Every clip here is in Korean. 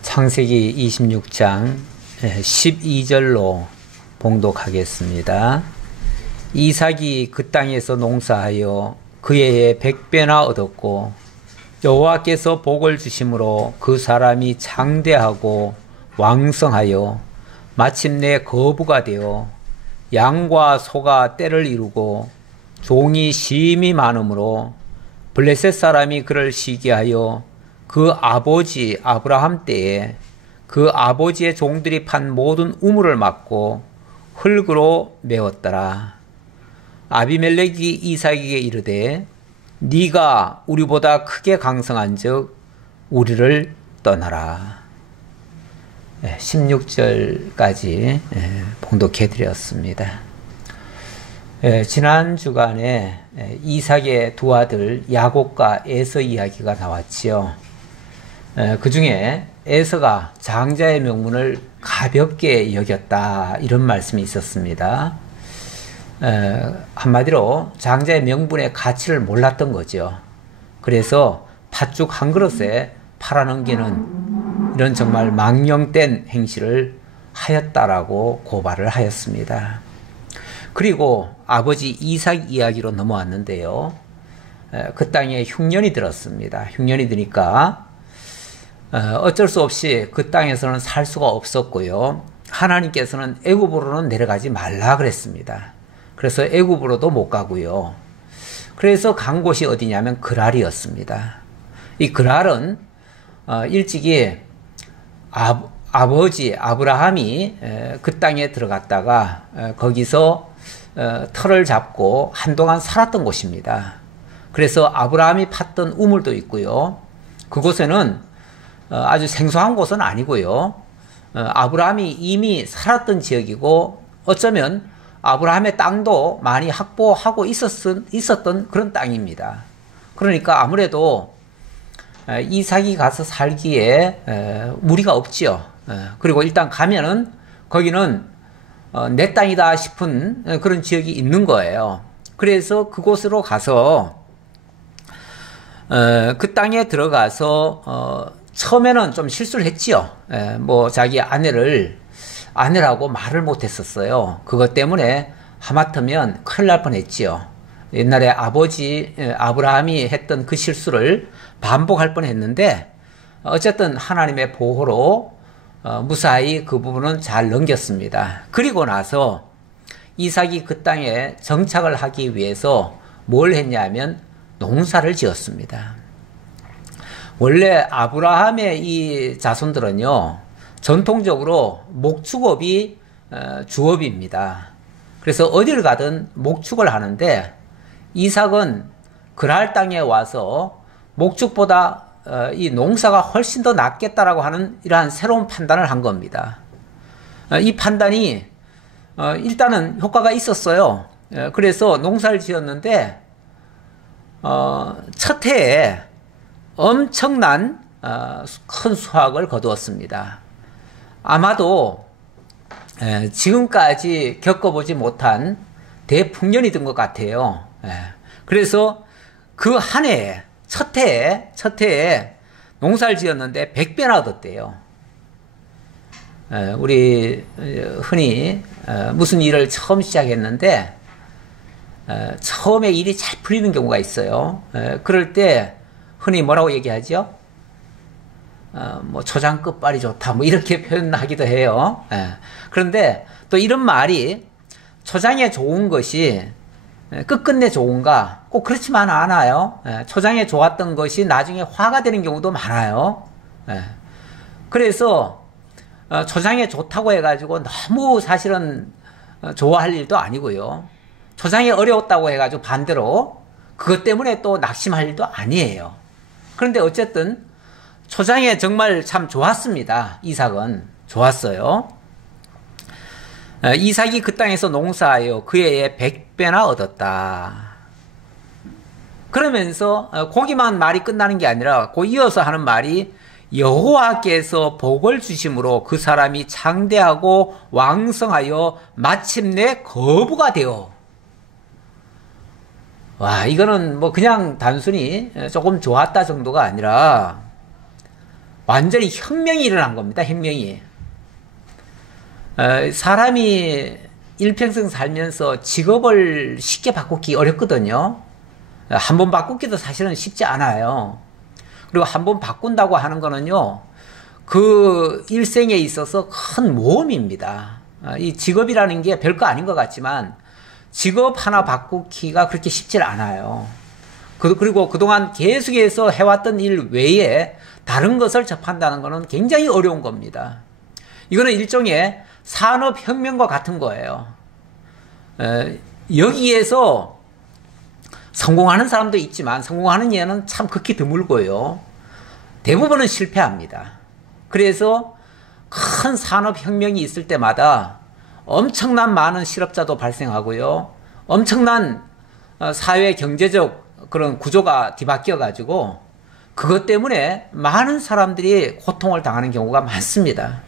창세기 26장 12절로 봉독하겠습니다. 이삭이 그 땅에서 농사하여 그 해에 100배나 얻었고 여호와께서 복을 주심으로 그 사람이 장대하고 왕성하여 마침내 거부가 되어 양과 소가 떼를 이루고 종이 심히 많으므로 블레셋 사람이 그를 시기하여 그 아버지 아브라함 때에 그 아버지의 종들이 판 모든 우물을 막고 흙으로 메웠더라. 아비멜렉이 이삭에게 이르되 네가 우리보다 크게 강성한즉 우리를 떠나라. 16절까지 봉독해 드렸습니다. 지난 주간에 이삭의 두 아들 야곱과 에서 이야기가 나왔지요. 그 중에 에서가 장자의 명분을 가볍게 여겼다, 이런 말씀이 있었습니다. 한마디로 장자의 명분의 가치를 몰랐던 거죠. 그래서 팥죽 한 그릇에 팔아넘기는 이런 정말 망령된 행실을 하였다라고 고발을 하였습니다. 그리고 아버지 이삭 이야기로 넘어왔는데요. 그 땅에 흉년이 들었습니다. 흉년이 드니까 어쩔 수 없이 그 땅에서는 살 수가 없었고요. 하나님께서는 애굽으로는 내려가지 말라 그랬습니다. 그래서 애굽으로도 못 가고요. 그래서 간 곳이 어디냐면 그랄이었습니다. 이 그랄은 일찍이 아버지 아브라함이 그 땅에 들어갔다가 거기서 터를 잡고 한동안 살았던 곳입니다. 그래서 아브라함이 팠던 우물도 있고요. 그곳에는 아주 생소한 곳은 아니고요. 아브라함이 이미 살았던 지역이고 어쩌면 아브라함의 땅도 많이 확보하고 있었던 그런 땅입니다. 그러니까 아무래도 이삭이 가서 살기에 무리가 없지요. 그리고 일단 가면은 거기는 내 땅이다 싶은 그런 지역이 있는 거예요. 그래서 그곳으로 가서 그 땅에 들어가서 처음에는 좀 실수를 했지요. 뭐 자기 아내라고 말을 못했었어요. 그것 때문에 하마터면 큰일 날 뻔했지요. 옛날에 아버지 아브라함이 했던 그 실수를 반복할 뻔했는데 어쨌든 하나님의 보호로 무사히 그 부분은 잘 넘겼습니다. 그리고 나서 이삭이 그 땅에 정착을 하기 위해서 뭘 했냐면 농사를 지었습니다. 원래 아브라함의 이 자손들은요, 전통적으로 목축업이 주업입니다. 그래서 어디를 가든 목축을 하는데 이삭은 그랄 땅에 와서 목축보다 이 농사가 훨씬 더 낫겠다라고 하는 이러한 새로운 판단을 한 겁니다. 이 판단이 일단은 효과가 있었어요. 그래서 농사를 지었는데 첫 해에 엄청난 큰 수확을 거두었습니다. 아마도 지금까지 겪어보지 못한 대풍년이 든 것 같아요. 그래서 그 한 해에 첫 해에 농사를 지었는데 100배나 얻었대요. 우리 흔히 무슨 일을 처음 시작했는데 처음에 일이 잘 풀리는 경우가 있어요. 그럴 때 흔히 뭐라고 얘기하죠? 뭐 초장 끝발이 좋다, 뭐 이렇게 표현하기도 해요. 그런데 또 이런 말이 초장에 좋은 것이 끝끝내 좋은가? 꼭 그렇지만 않아요. 초장에 좋았던 것이 나중에 화가 되는 경우도 많아요. 그래서 초장에 좋다고 해가지고 너무 사실은 좋아할 일도 아니고요. 초장에 어려웠다고 해가지고 반대로 그것 때문에 또 낙심할 일도 아니에요. 그런데 어쨌든 초장에 정말 참 좋았습니다. 이삭은 좋았어요. 이삭이 그 땅에서 농사하여 그 해에 100배나 얻었다. 그러면서 거기만 말이 끝나는 게 아니라 그 이어서 하는 말이 여호와께서 복을 주심으로 그 사람이 장대하고 왕성하여 마침내 거부가 되어. 와, 이거는 뭐 그냥 단순히 조금 좋았다 정도가 아니라 완전히 혁명이 일어난 겁니다. 혁명이. 사람이 일평생 살면서 직업을 쉽게 바꾸기 어렵거든요. 한 번 바꾸기도 사실은 쉽지 않아요. 그리고 한 번 바꾼다고 하는 거는요, 그 일생에 있어서 큰 모험입니다. 이 직업이라는 게 별거 아닌 것 같지만 직업 하나 바꾸기가 그렇게 쉽지 않아요. 그리고 그동안 계속해서 해왔던 일 외에 다른 것을 접한다는 것은 굉장히 어려운 겁니다. 이거는 일종의 산업혁명과 같은 거예요. 여기에서 성공하는 사람도 있지만 성공하는 예는 참 극히 드물고요. 대부분은 실패합니다. 그래서 큰 산업혁명이 있을 때마다 엄청난 많은 실업자도 발생하고요. 엄청난 사회 경제적 그런 구조가 뒤바뀌어 가지고 그것 때문에 많은 사람들이 고통을 당하는 경우가 많습니다.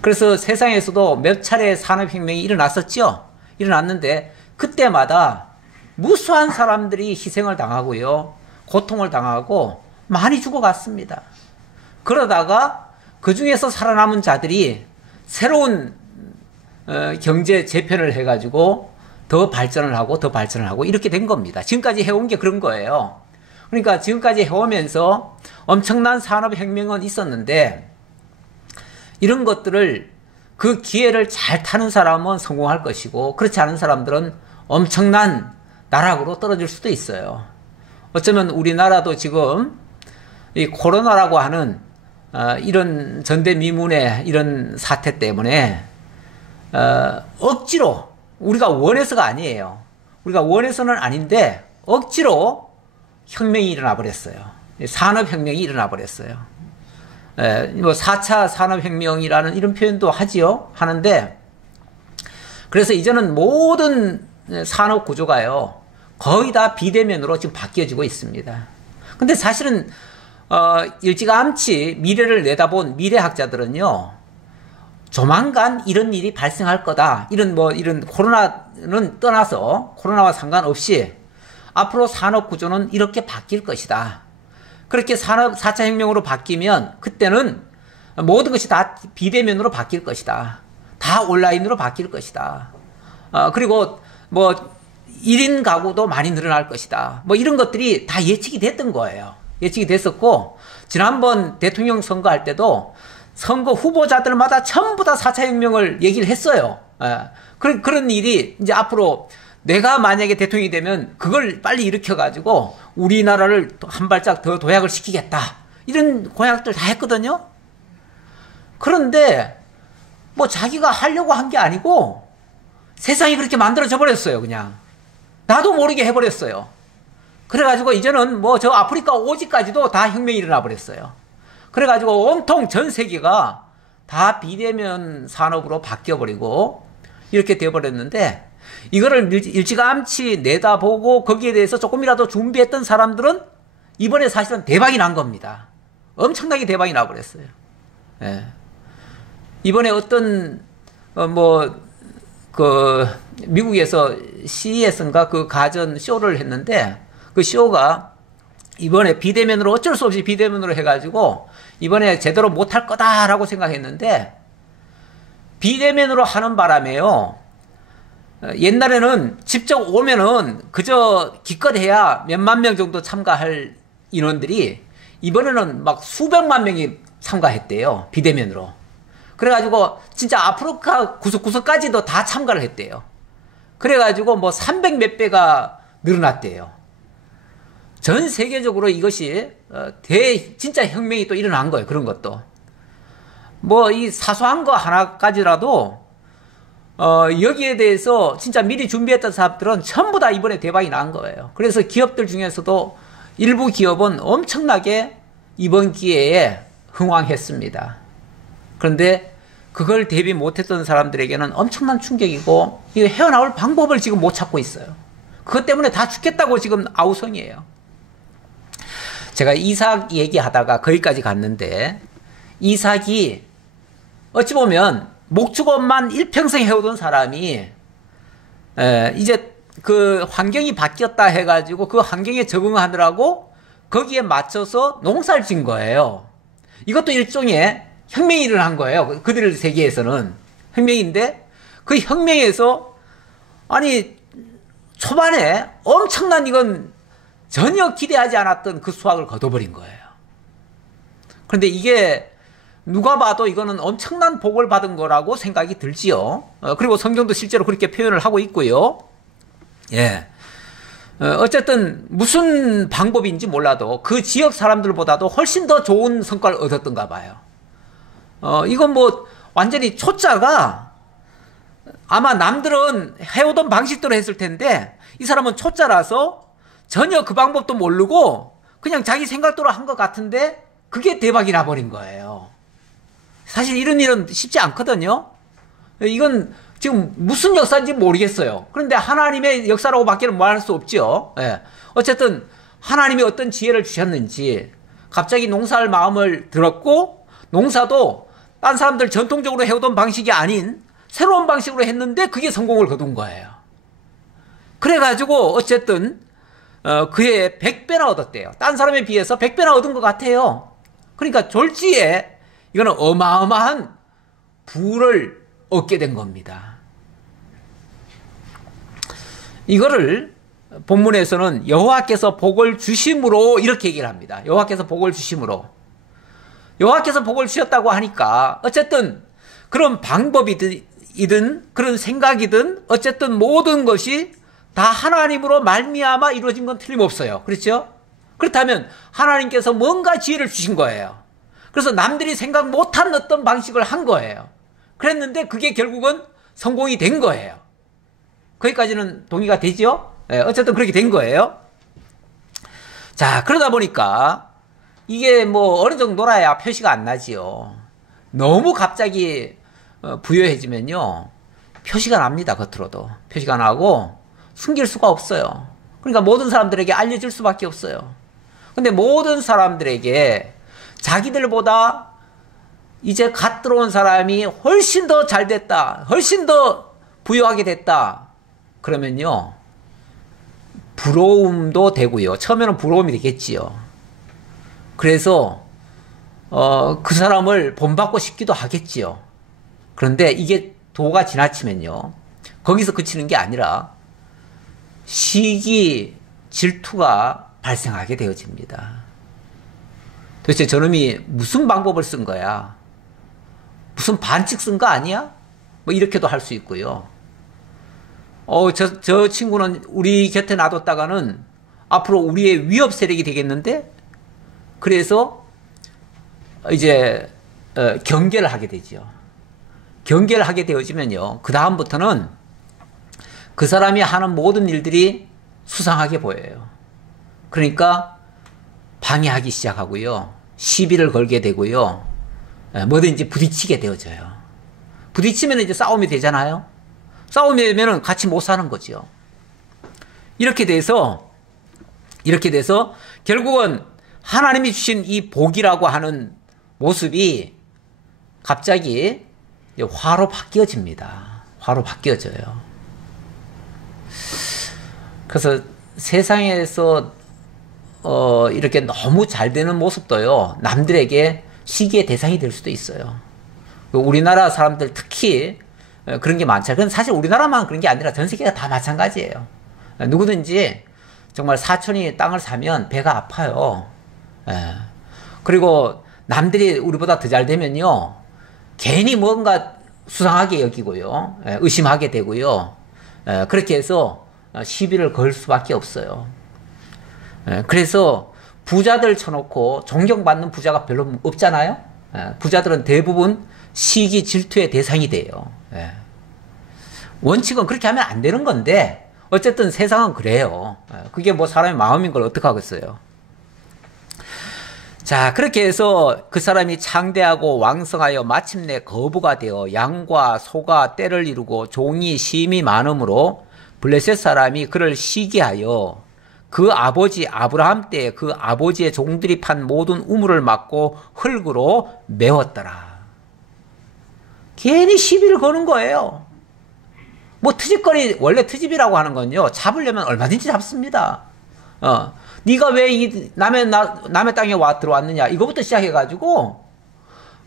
그래서 세상에서도 몇 차례 산업혁명이 일어났었죠. 일어났는데 그때마다 무수한 사람들이 희생을 당하고요. 고통을 당하고 많이 죽어갔습니다. 그러다가 그 중에서 살아남은 자들이 새로운 경제 재편을 해가지고 더 발전을 하고 더 발전을 하고 이렇게 된 겁니다. 지금까지 해온 게 그런 거예요. 그러니까 지금까지 해오면서 엄청난 산업혁명은 있었는데 이런 것들을 그 기회를 잘 타는 사람은 성공할 것이고 그렇지 않은 사람들은 엄청난 나락으로 떨어질 수도 있어요. 어쩌면 우리나라도 지금 이 코로나라고 하는 이런 전대미문의 이런 사태 때문에 억지로 우리가 원해서가 아니에요. 우리가 원해서는 아닌데 억지로 혁명이 일어나 버렸어요. 산업혁명이 일어나 버렸어요. 뭐 4차 산업혁명이라는 이런 표현도 하지요. 하는데 그래서 이제는 모든 산업 구조가요. 거의 다 비대면으로 지금 바뀌어지고 있습니다. 근데 사실은 일찌감치 미래를 내다본 미래학자들은요. 조만간 이런 일이 발생할 거다. 이런 코로나는 떠나서 코로나와 상관없이 앞으로 산업 구조는 이렇게 바뀔 것이다. 그렇게 4차 혁명으로 바뀌면 그때는 모든 것이 다 비대면으로 바뀔 것이다. 다 온라인으로 바뀔 것이다. 그리고 뭐 1인 가구도 많이 늘어날 것이다. 뭐 이런 것들이 다 예측이 됐던 거예요. 예측이 됐었고 지난번 대통령 선거할 때도 선거 후보자들마다 전부 다 4차 혁명을 얘기를 했어요. 그런 일이 이제 앞으로 내가 만약에 대통령이 되면 그걸 빨리 일으켜가지고 우리나라를 한 발짝 더 도약을 시키겠다. 이런 공약들 다 했거든요. 그런데 뭐 자기가 하려고 한 게 아니고 세상이 그렇게 만들어져 버렸어요. 그냥 나도 모르게 해버렸어요. 그래가지고 이제는 뭐 저 아프리카 오지까지도 다 혁명이 일어나 버렸어요. 그래가지고 온통 전 세계가 다 비대면 산업으로 바뀌어버리고 이렇게 되어버렸는데 이거를 일찌감치 내다보고 거기에 대해서 조금이라도 준비했던 사람들은 이번에 사실은 대박이 난 겁니다. 엄청나게 대박이 나버렸어요. 예. 이번에 어떤 미국에서 CES인가 그 가전 쇼를 했는데 그 쇼가 이번에 비대면으로 어쩔 수 없이 비대면으로 해가지고 이번에 제대로 못할 거다라고 생각했는데 비대면으로 하는 바람에요. 옛날에는 직접 오면은 그저 기껏해야 몇만 명 정도 참가할 인원들이 이번에는 막 수백만 명이 참가했대요. 비대면으로. 그래가지고 진짜 아프리카 구석구석까지도 다 참가를 했대요. 그래가지고 뭐 300 몇 배가 늘어났대요. 전 세계적으로 이것이 진짜 혁명이 또 일어난 거예요. 그런 것도. 뭐 이 사소한 거 하나까지라도 여기에 대해서 진짜 미리 준비했던 사람들은 전부 다 이번에 대박이 난 거예요. 그래서 기업들 중에서도 일부 기업은 엄청나게 이번 기회에 흥왕했습니다. 그런데 그걸 대비 못했던 사람들에게는 엄청난 충격이고 이거 헤어나올 방법을 지금 못 찾고 있어요. 그것 때문에 다 죽겠다고 지금 아우성이에요. 제가 이삭 얘기하다가 거기까지 갔는데 이삭이 어찌 보면 목축업만 일평생 해오던 사람이 이제 그 환경이 바뀌었다 해가지고 그 환경에 적응하느라고 거기에 맞춰서 농사를 진 거예요. 이것도 일종의 혁명이 일어난 거예요. 그들 세계에서는. 혁명인데 그 혁명에서 아니 초반에 엄청난 이건 전혀 기대하지 않았던 그 수확을 거둬버린 거예요. 그런데 이게 누가 봐도 이거는 엄청난 복을 받은 거라고 생각이 들지요. 그리고 성경도 실제로 그렇게 표현을 하고 있고요. 예. 어쨌든 무슨 방법인지 몰라도 그 지역 사람들보다도 훨씬 더 좋은 성과를 얻었던가 봐요. 이건 뭐 완전히 초짜가 아마 남들은 해오던 방식대로 했을 텐데 이 사람은 초짜라서 전혀 그 방법도 모르고 그냥 자기 생각대로 한 것 같은데 그게 대박이 나버린 거예요. 사실 이런 일은 쉽지 않거든요. 이건 지금 무슨 역사인지 모르겠어요. 그런데 하나님의 역사라고 밖에는 말할 수 없죠. 예. 어쨌든 하나님이 어떤 지혜를 주셨는지 갑자기 농사할 마음을 들었고 농사도 딴 사람들 전통적으로 해오던 방식이 아닌 새로운 방식으로 했는데 그게 성공을 거둔 거예요. 그래가지고 어쨌든 그해 100배나 얻었대요. 딴 사람에 비해서 100배나 얻은 것 같아요. 그러니까 졸지에 이거는 어마어마한 부를 얻게 된 겁니다. 이거를 본문에서는 여호와께서 복을 주심으로 이렇게 얘기를 합니다. 여호와께서 복을 주심으로. 여호와께서 복을 주셨다고 하니까 어쨌든 그런 방법이든 그런 생각이든 어쨌든 모든 것이 다 하나님으로 말미암아 이루어진 건 틀림없어요. 그렇죠? 그렇다면 하나님께서 뭔가 지혜를 주신 거예요. 그래서 남들이 생각 못한 어떤 방식을 한 거예요. 그랬는데 그게 결국은 성공이 된 거예요. 거기까지는 동의가 되죠? 네, 어쨌든 그렇게 된 거예요. 자, 그러다 보니까 이게 뭐 어느 정도라야 표시가 안 나지요. 너무 갑자기 부여해지면요. 표시가 납니다. 겉으로도. 표시가 나고 숨길 수가 없어요. 그러니까 모든 사람들에게 알려질 수밖에 없어요. 근데 모든 사람들에게 자기들보다 이제 갓 들어온 사람이 훨씬 더 잘 됐다. 훨씬 더 부유하게 됐다. 그러면요. 부러움도 되고요. 처음에는 부러움이 되겠지요. 그래서 그 사람을 본받고 싶기도 하겠지요. 그런데 이게 도가 지나치면요. 거기서 그치는 게 아니라 시기, 질투가 발생하게 되어집니다. 도대체 저놈이 무슨 방법을 쓴 거야? 무슨 반칙 쓴 거 아니야? 뭐 이렇게도 할 수 있고요. 저 친구는 우리 곁에 놔뒀다가는 앞으로 우리의 위협 세력이 되겠는데? 그래서 이제 경계를 하게 되죠. 경계를 하게 되어지면요. 그 다음부터는 그 사람이 하는 모든 일들이 수상하게 보여요. 그러니까 방해하기 시작하고요. 시비를 걸게 되고요. 뭐든지 부딪히게 되어져요. 부딪히면 이제 싸움이 되잖아요. 싸움이 되면 같이 못 사는 거죠. 이렇게 돼서 결국은 하나님이 주신 이 복이라고 하는 모습이 갑자기 화로 바뀌어집니다. 화로 바뀌어져요. 그래서 세상에서 이렇게 너무 잘 되는 모습도요. 남들에게 시기의 대상이 될 수도 있어요. 우리나라 사람들 특히 그런 게 많죠. 그건 사실 우리나라만 그런 게 아니라 전 세계가 다 마찬가지예요. 누구든지 정말 사촌이 땅을 사면 배가 아파요. 그리고 남들이 우리보다 더 잘 되면요. 괜히 뭔가 수상하게 여기고요. 의심하게 되고요. 그렇게 해서 시비를 걸 수밖에 없어요. 그래서 부자들 쳐놓고 존경받는 부자가 별로 없잖아요. 부자들은 대부분 시기 질투의 대상이 돼요. 원칙은 그렇게 하면 안 되는 건데 어쨌든 세상은 그래요. 그게 뭐 사람의 마음인 걸 어떡하겠어요. 자, 그렇게 해서 그 사람이 창대하고 왕성하여 마침내 거부가 되어 양과 소가 떼를 이루고 종이 심이 많으므로 블레셋 사람이 그를 시기하여 그 아버지 아브라함 때 그 아버지의 종들이 판 모든 우물을 막고 흙으로 메웠더라. 괜히 시비를 거는 거예요. 뭐 트집거리, 원래 트집이라고 하는 건요, 잡으려면 얼마든지 잡습니다. 네가 왜 이 남의 땅에 들어왔느냐, 이거부터 시작해가지고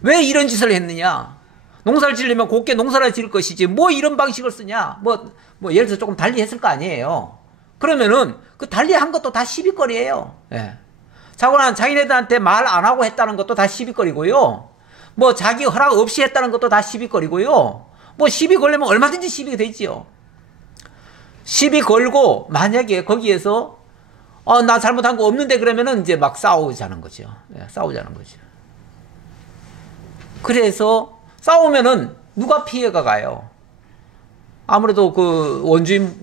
왜 이런 짓을 했느냐? 농사를 지으려면 곱게 농사를 지을 것이지 뭐 이런 방식을 쓰냐? 뭐 예를 들어서 조금 달리 했을 거 아니에요. 그러면은 그 달리 한 것도 다 시비거리예요. 예. 자고난 자기네들한테 말 안 하고 했다는 것도 다 시비거리고요. 뭐 자기 허락 없이 했다는 것도 다 시비거리고요. 뭐 시비 걸려면 얼마든지 시비가 되지요. 시비 걸고 만약에 거기에서 나 잘못한 거 없는데 그러면은 이제 막 싸우자는 거죠. 예, 싸우자는 거죠. 그래서 싸우면은 누가 피해가 가요? 아무래도 그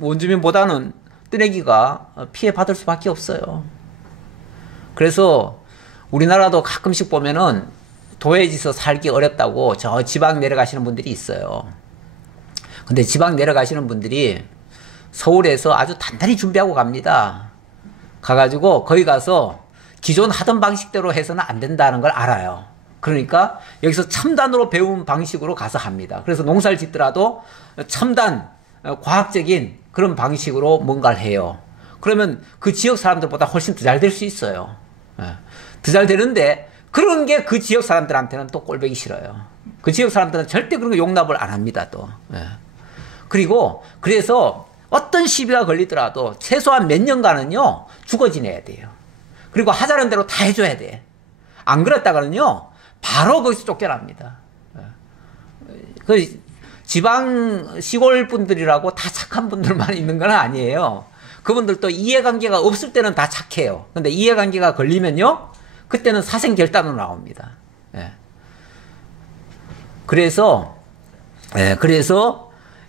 원주민보다는 뜨내기가 피해 받을 수밖에 없어요. 그래서 우리나라도 가끔씩 보면은 도해지서 살기 어렵다고 저 지방 내려가시는 분들이 있어요. 근데 지방 내려가시는 분들이 서울에서 아주 단단히 준비하고 갑니다. 가가지고 거기 가서 기존 하던 방식대로 해서는 안 된다는 걸 알아요. 그러니까 여기서 첨단으로 배운 방식으로 가서 합니다. 그래서 농사를 짓더라도 첨단, 과학적인 그런 방식으로 뭔가를 해요. 그러면 그 지역 사람들보다 훨씬 더 잘 될 수 있어요. 더 잘 되는데 그런 게 그 지역 사람들한테는 또 꼴보기 싫어요. 그 지역 사람들은 절대 그런 거 용납을 안 합니다, 또. 그리고 그래서 어떤 시비가 걸리더라도 최소한 몇 년간은요, 죽어 지내야 돼요. 그리고 하자는 대로 다 해줘야 돼. 안 그랬다가는요, 바로 거기서 쫓겨납니다. 그 지방 시골 분들이라고 다 착한 분들만 있는 건 아니에요. 그분들도 이해관계가 없을 때는 다 착해요. 근데 이해관계가 걸리면요, 그때는 사생결단으로 나옵니다. 그래서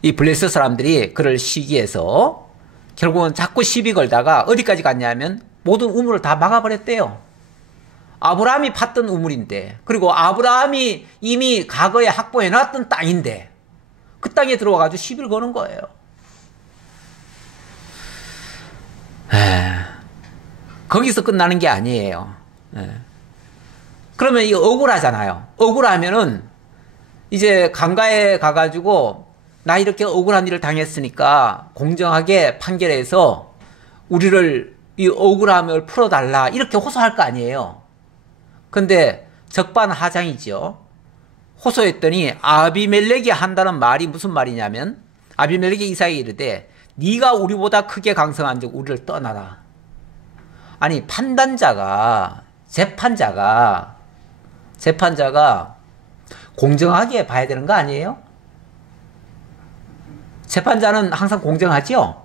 이 블레셋 사람들이 그를 시기해서 결국은 자꾸 시비 걸다가 어디까지 갔냐면 모든 우물을 다 막아버렸대요. 아브라함이 팠던 우물인데, 그리고 아브라함이 이미 과거에 확보해놨던 땅인데 그 땅에 들어와가지고 시비를 거는 거예요. 거기서 끝나는 게 아니에요. 그러면 이 억울하잖아요. 억울하면은 이제 강가에 가가지고 나 이렇게 억울한 일을 당했으니까 공정하게 판결해서 우리를 이 억울함을 풀어달라 이렇게 호소할 거 아니에요. 근데 적반하장이죠. 호소했더니 아비멜렉이 한다는 말이 무슨 말이냐면, 아비멜렉이 이삭에게 이르되 네가 우리보다 크게 강성한즉 우리를 떠나라. 아니, 재판자가 공정하게 봐야 되는 거 아니에요? 재판자는 항상 공정하죠?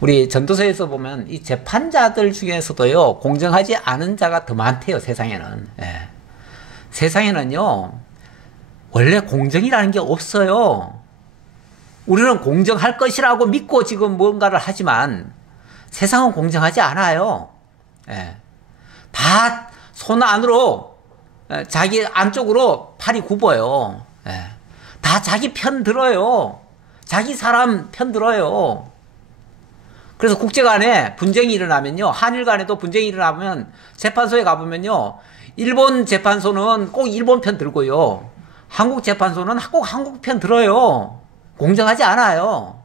우리 전도서에서 보면 이 재판자들 중에서도요, 공정하지 않은 자가 더 많대요, 세상에는. 세상에는요, 원래 공정이라는 게 없어요. 우리는 공정할 것이라고 믿고 지금 뭔가를 하지만 세상은 공정하지 않아요. 다 손 안으로, 자기 안쪽으로 팔이 굽어요. 다 자기 편 들어요. 자기 사람 편 들어요. 그래서 국제 간에 분쟁이 일어나면요, 한일 간에도 분쟁이 일어나면 재판소에 가보면요, 일본 재판소는 꼭 일본 편 들고요, 한국 재판소는 꼭 한국 편 들어요. 공정하지 않아요.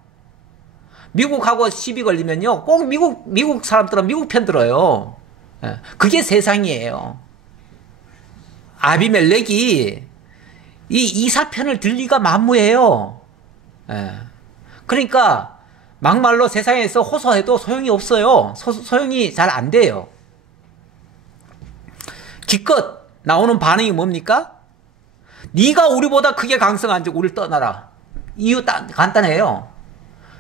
미국하고 시비 걸리면요, 꼭 미국 사람들은 미국 편 들어요. 그게 세상이에요. 아비멜렉이 이 이삭 편을 들 리가 만무해요. 그러니까 막말로 세상에서 호소해도 소용이 없어요. 소용이 잘 안 돼요. 기껏 나오는 반응이 뭡니까? 네가 우리보다 크게 강성한즉 우리를 떠나라. 이유 간단해요.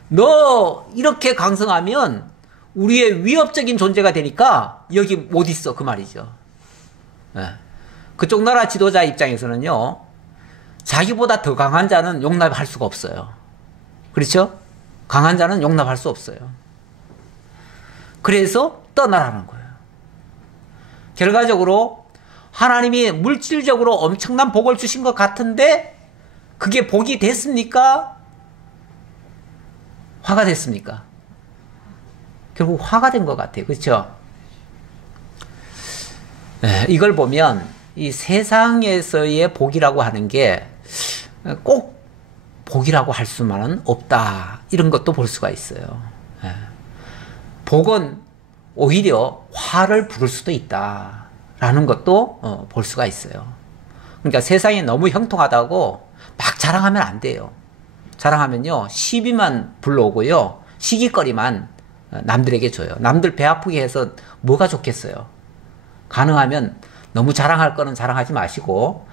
너 이렇게 강성하면 우리의 위협적인 존재가 되니까 여기 못 있어, 그 말이죠. 그쪽 나라 지도자 입장에서는요, 자기보다 더 강한 자는 용납할 수가 없어요. 그렇죠? 강한 자는 용납할 수 없어요. 그래서 떠나라는 거예요. 결과적으로 하나님이 물질적으로 엄청난 복을 주신 것 같은데 그게 복이 됐습니까? 화가 됐습니까? 결국 화가 된 것 같아요. 그렇죠? 이걸 보면 이 세상에서의 복이라고 하는 게 꼭 복이라고 할 수만은 없다, 이런 것도 볼 수가 있어요. 복은 오히려 화를 부를 수도 있다 라는 것도 볼 수가 있어요. 그러니까 세상이 너무 형통하다고 막 자랑하면 안 돼요. 자랑하면요, 시비만 불러오고요, 시기거리만 남들에게 줘요. 남들 배 아프게 해서 뭐가 좋겠어요. 가능하면 너무 자랑할 거는 자랑하지 마시고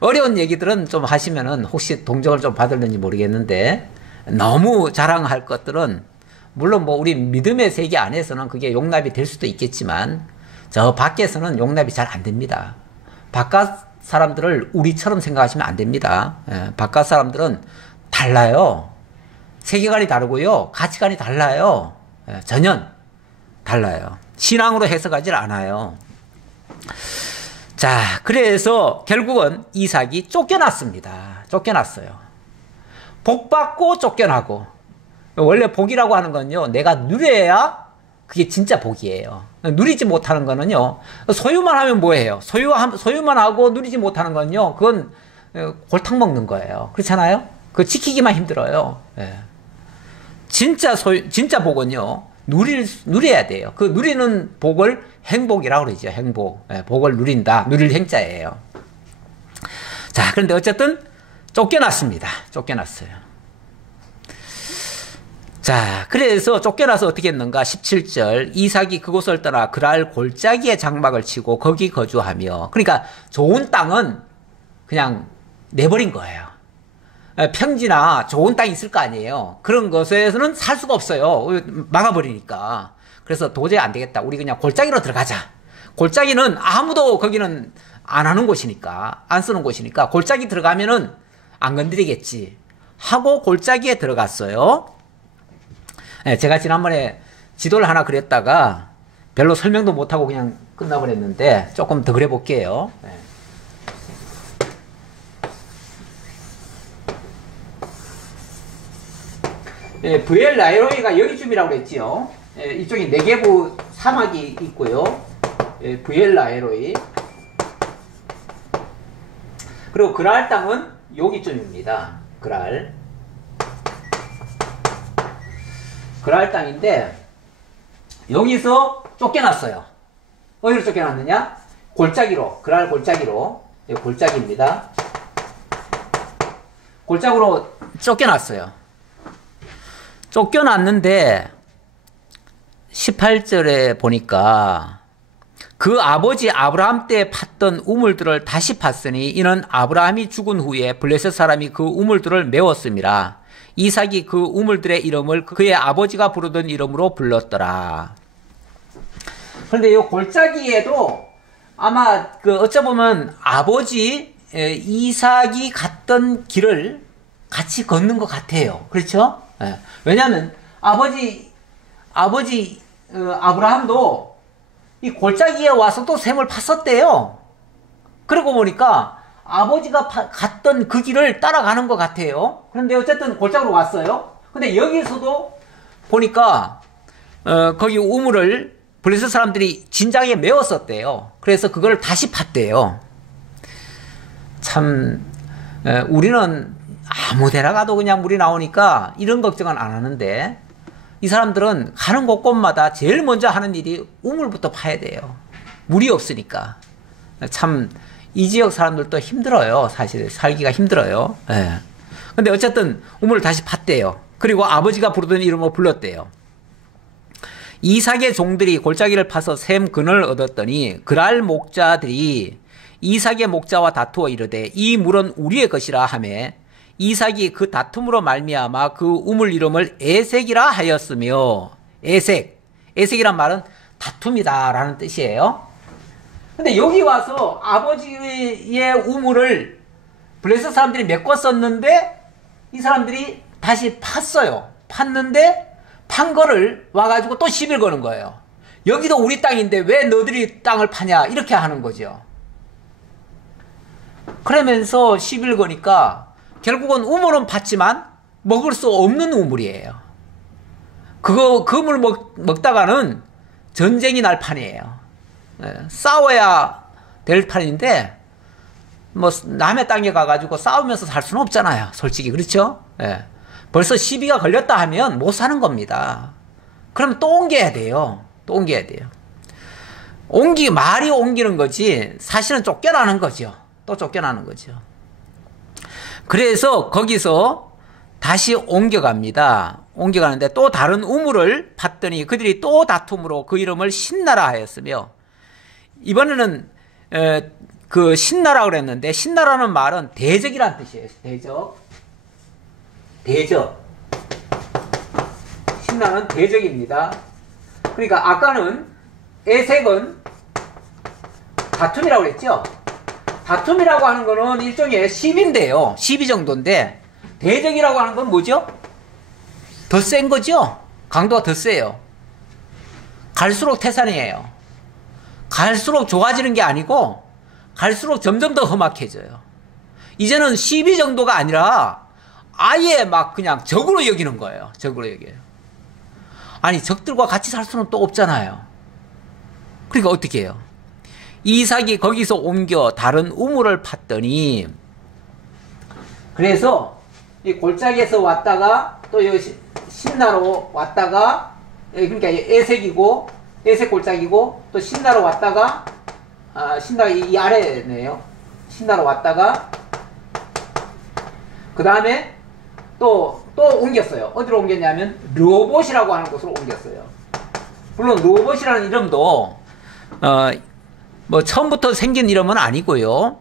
어려운 얘기들은 좀 하시면은 혹시 동정을 좀 받을는지 모르겠는데, 너무 자랑할 것들은 물론 뭐 우리 믿음의 세계 안에서는 그게 용납이 될 수도 있겠지만 저 밖에서는 용납이 잘 안 됩니다. 바깥 사람들을 우리처럼 생각하시면 안 됩니다. 바깥 사람들은 달라요. 세계관이 다르고요, 가치관이 달라요. 전혀 달라요. 신앙으로 해석하지 않아요. 자, 그래서 결국은 이삭이 쫓겨났습니다. 쫓겨났어요. 복 받고 쫓겨나고. 원래 복이라고 하는 건요, 내가 누려야 그게 진짜 복이에요. 누리지 못하는 거는요, 소유만 하면 뭐예요? 소유만 하고 누리지 못하는 건요, 그건 골탕 먹는 거예요. 그렇잖아요? 그거 지키기만 힘들어요. 예. 진짜 복은요, 누려야 돼요. 그 누리는 복을 행복이라고 그러죠. 행복. 예, 복을 누린다. 누릴 행자예요. 자, 그런데 어쨌든 쫓겨났습니다. 쫓겨났어요. 자, 그래서 쫓겨나서 어떻게 했는가? 17절. 이삭이 그곳을 떠나 그랄 골짜기에 장막을 치고 거기 거주하며. 그러니까 좋은 땅은 그냥 내버린 거예요. 평지나 좋은 땅이 있을 거 아니에요. 그런 것에서는 살 수가 없어요. 막아버리니까. 그래서 도저히 안 되겠다. 우리 그냥 골짜기로 들어가자. 골짜기는 아무도 거기는 안 하는 곳이니까, 안 쓰는 곳이니까 골짜기 들어가면은 안 건드리겠지 하고 골짜기에 들어갔어요. 네, 제가 지난번에 지도를 하나 그렸다가 별로 설명도 못하고 그냥 끝나버렸는데 조금 더 그려볼게요. 네. 예, 브엘 라이로이가 여기쯤이라고 그랬지요. 예, 이쪽에 네게부 사막이 있고요. 예, 브엘 라이로이. 그리고 그랄 땅은 여기쯤입니다. 그랄 땅인데 여기서 쫓겨났어요. 어디로 쫓겨났느냐? 골짜기로. 그랄 골짜기로. 예, 골짜기입니다. 골짜기로 쫓겨났어요. 쫓겨났는데 18절에 보니까 그 아버지 아브라함 때 팠던 우물들을 다시 팠으니 이는 아브라함이 죽은 후에 블레셋 사람이 그 우물들을 메웠습니다. 이삭이 그 우물들의 이름을 그의 아버지가 부르던 이름으로 불렀더라. 그런데 이 골짜기에도 아마 어쩌보면 아버지 이삭이 갔던 길을 같이 걷는 것 같아요. 그렇죠? 예. 왜냐하면 아버지 아브라함도 이 골짜기에 와서 또 샘을 팠었대요. 그러고 보니까 아버지가 갔던 그 길을 따라가는 것 같아요. 그런데 어쨌든 골짜기로 왔어요. 근데 여기서도 보니까 거기 우물을 블레셋 사람들이 진작에 메웠었대요. 그래서 그걸 다시 팠대요. 참 우리는 아무 데나 가도 그냥 물이 나오니까 이런 걱정은 안 하는데, 이 사람들은 가는 곳곳마다 제일 먼저 하는 일이 우물부터 파야 돼요. 물이 없으니까. 참 이 지역 사람들도 힘들어요. 사실 살기가 힘들어요. 예. 근데 어쨌든 우물을 다시 팠대요. 그리고 아버지가 부르던 이름으로 불렀대요. 이삭의 종들이 골짜기를 파서 샘 근을 얻었더니 그랄 목자들이 이삭의 목자와 다투어 이르되 이 물은 우리의 것이라 하며 이삭이 그 다툼으로 말미암아 그 우물 이름을 에색이라 하였으며, 에색이란 말은 다툼이다 라는 뜻이에요. 근데 여기 와서 아버지의 우물을 블레셋 사람들이 메꿨었는데 이 사람들이 다시 팠어요. 팠는데 판 거를 와가지고 또 시비를 거는 거예요. 여기도 우리 땅인데 왜 너들이 땅을 파냐 이렇게 하는 거죠. 그러면서 시비를 거니까 결국은 우물은 팠지만 먹을 수 없는 우물이에요. 그 물 먹다가는 전쟁이 날 판이에요. 싸워야 될 판인데 뭐 남의 땅에 가가지고 싸우면서 살 수는 없잖아요. 솔직히 그렇죠? 벌써 시비가 걸렸다 하면 못 사는 겁니다. 그러면 또 옮겨야 돼요. 또 옮겨야 돼요. 말이 옮기는 거지 사실은 쫓겨나는 거죠. 또 쫓겨나는 거죠. 그래서 거기서 다시 옮겨갑니다. 옮겨가는데 또 다른 우물을 팠더니 그들이 또 다툼으로 그 이름을 신나라 하였으며, 이번에는 그 신나라 그랬는데, 신나라는 말은 대적이란 뜻이에요. 대적. 신나는 대적입니다. 그러니까 아까는 에색은 다툼이라고 그랬죠. 다툼이라고 하는 거는 일종의 시비인데요. 시비 정도인데, 대적이라고 하는 건 뭐죠? 더 센 거죠? 강도가 더 세요. 갈수록 태산이에요. 갈수록 좋아지는 게 아니고 갈수록 점점 더 험악해져요. 이제는 시비 정도가 아니라 아예 막 그냥 적으로 여기는 거예요. 적으로 여겨요. 아니, 적들과 같이 살 수는 또 없잖아요. 그러니까 어떻게 해요? 이삭이 거기서 옮겨 다른 우물을 팠더니, 그래서 이 골짜기에서 왔다가 또 여기 신나로 왔다가, 그러니까 에색이고 에색 골짜기고 또 신나로 왔다가, 신나가 이 아래네요. 신나로 왔다가 그 다음에 또 옮겼어요. 어디로 옮겼냐면 르호봇이라고 하는 곳으로 옮겼어요. 물론 르호봇이라는 이름도 뭐 처음부터 생긴 이름은 아니고요.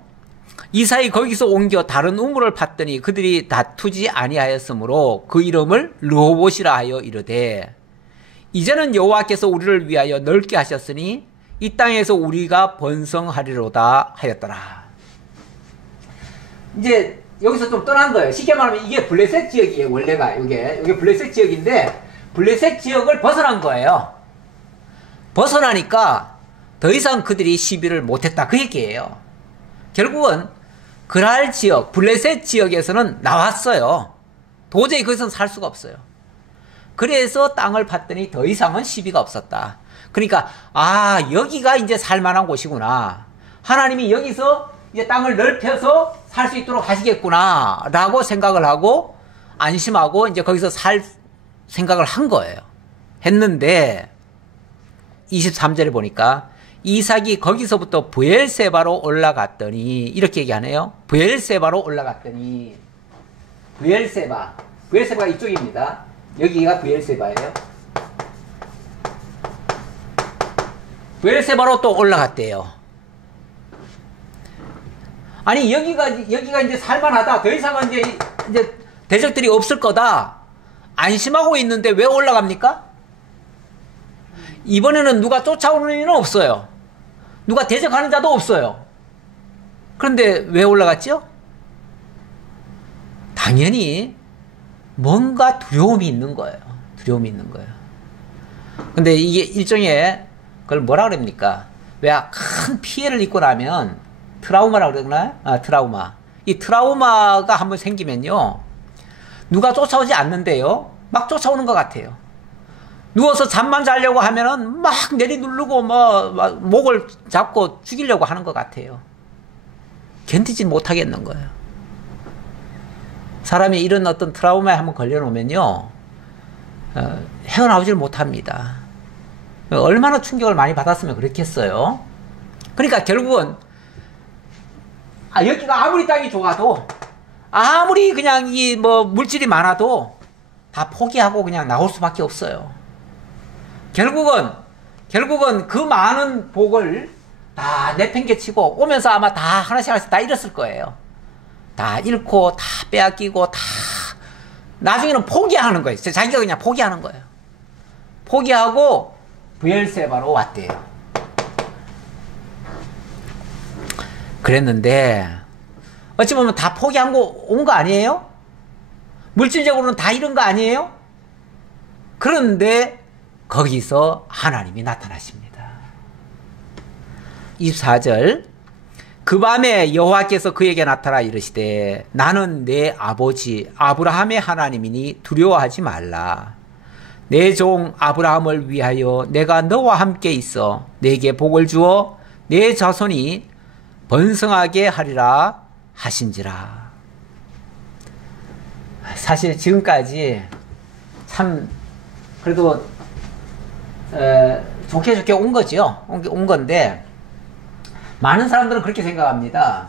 이삭이 거기서 옮겨 다른 우물을 팠더니 그들이 다투지 아니하였으므로 그 이름을 르호봇이라 하여 이르되, 이제는 여호와께서 우리를 위하여 넓게 하셨으니 이 땅에서 우리가 번성하리로다 하였더라. 이제 여기서 좀 떠난 거예요. 쉽게 말하면 이게 블레셋 지역이에요. 원래가 이게 블레셋 지역인데 블레셋 지역을 벗어난 거예요. 벗어나니까 더 이상 그들이 시비를 못했다, 그 얘기예요. 결국은 그랄 지역, 블레셋 지역에서는 나왔어요. 도저히 거기서는 살 수가 없어요. 그래서 땅을 팠더니 더 이상은 시비가 없었다. 그러니까 여기가 이제 살만한 곳이구나. 하나님이 여기서 이제 땅을 넓혀서 살 수 있도록 하시겠구나 라고 생각을 하고 안심하고 이제 거기서 살 생각을 한 거예요. 했는데 23절에 보니까 이삭이 거기서부터 브엘세바로 올라갔더니, 이렇게 얘기하네요. 브엘세바로 올라갔더니, 브엘세바가 이쪽입니다. 여기가 브엘세바예요. 브엘세바로 또 올라갔대요. 아니, 여기가 이제 살만하다. 더 이상은 이제 대적들이 없을 거다. 안심하고 있는데 왜 올라갑니까? 이번에는 누가 쫓아오는 일은 없어요. 누가 대적하는 자도 없어요. 그런데 왜 올라갔죠? 당연히 뭔가 두려움이 있는 거예요. 근데 이게 일종의, 그걸 뭐라 그럽니까? 왜 큰 피해를 입고 나면 트라우마라고 그러나요? 트라우마. 이 트라우마가 한번 생기면요, 누가 쫓아오지 않는데요, 막 쫓아오는 것 같아요. 누워서 잠만 자려고 하면은 막 내리 누르고 막 목을 잡고 죽이려고 하는 것 같아요. 견디지 못하겠는 거예요. 사람이 이런 어떤 트라우마에 한번 걸려놓으면요, 헤어나오질 못합니다. 얼마나 충격을 많이 받았으면 그렇겠어요. 그러니까 결국은 여기가 아무리 땅이 좋아도, 아무리 그냥 이 물질이 많아도 다 포기하고 그냥 나올 수밖에 없어요. 결국은 그 많은 복을 다 내팽개치고 오면서 아마 다 하나씩 다 잃었을 거예요. 다 잃고 다 빼앗기고 다 나중에는 포기하는 거예요. 자기가 그냥 포기하는 거예요. 포기하고 브엘세바로 왔대요. 그랬는데 어찌 보면 다 포기한 거 온 거 아니에요? 물질적으로는 다 잃은 거 아니에요? 그런데 거기서 하나님이 나타나십니다. 24절, 그 밤에 여호와께서 그에게 나타나 이르시되 나는 내 아버지 아브라함의 하나님이니 두려워하지 말라. 내 종 아브라함을 위하여 내가 너와 함께 있어 내게 복을 주어 내 자손이 번성하게 하리라 하신지라. 사실 지금까지 참 그래도 좋게 좋게 온 거죠. 온 건데 많은 사람들은 그렇게 생각합니다.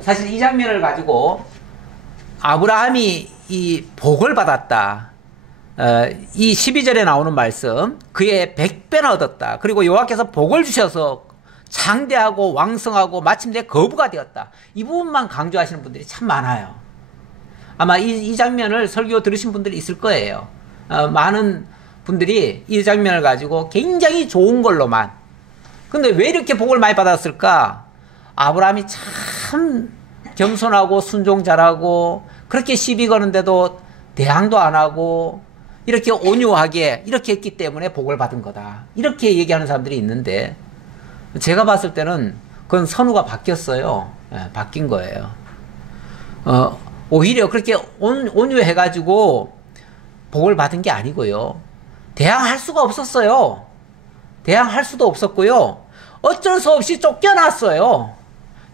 사실 이 장면을 가지고 아브라함이 이 복을 받았다. 이 12절에 나오는 말씀, 그의 100배나 얻었다. 그리고 여호와께서 복을 주셔서 장대하고 왕성하고 마침내 거부가 되었다. 이 부분만 강조하시는 분들이 참 많아요. 아마 이 장면을 설교 들으신 분들이 있을 거예요. 많은 분들이 이 장면을 가지고 굉장히 좋은 걸로만. 근데 왜 이렇게 복을 많이 받았을까? 아브라함이 참 겸손하고 순종 잘하고 그렇게 시비 거는데도 대항도 안 하고 이렇게 온유하게 이렇게 했기 때문에 복을 받은 거다. 이렇게 얘기하는 사람들이 있는데 제가 봤을 때는 그건 선우가 바뀌었어요. 바뀐 거예요. 오히려 그렇게 온유해가지고 복을 받은 게 아니고요. 대항할 수가 없었어요. 대항할 수도 없었고요. 어쩔 수 없이 쫓겨났어요.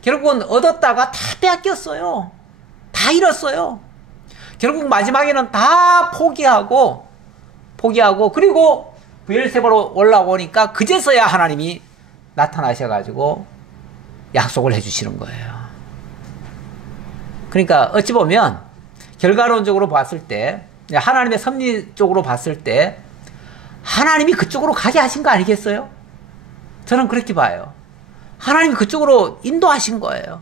결국은 얻었다가 다 빼앗겼어요. 다 잃었어요. 결국 마지막에는 다 포기하고 그리고 브엘세바로 올라오니까 그제서야 하나님이 나타나셔가지고 약속을 해주시는 거예요. 그러니까 어찌 보면 결과론적으로 봤을 때 하나님의 섭리 쪽으로 봤을 때 하나님이 그쪽으로 가게 하신 거 아니겠어요? 저는 그렇게 봐요. 하나님이 그쪽으로 인도하신 거예요.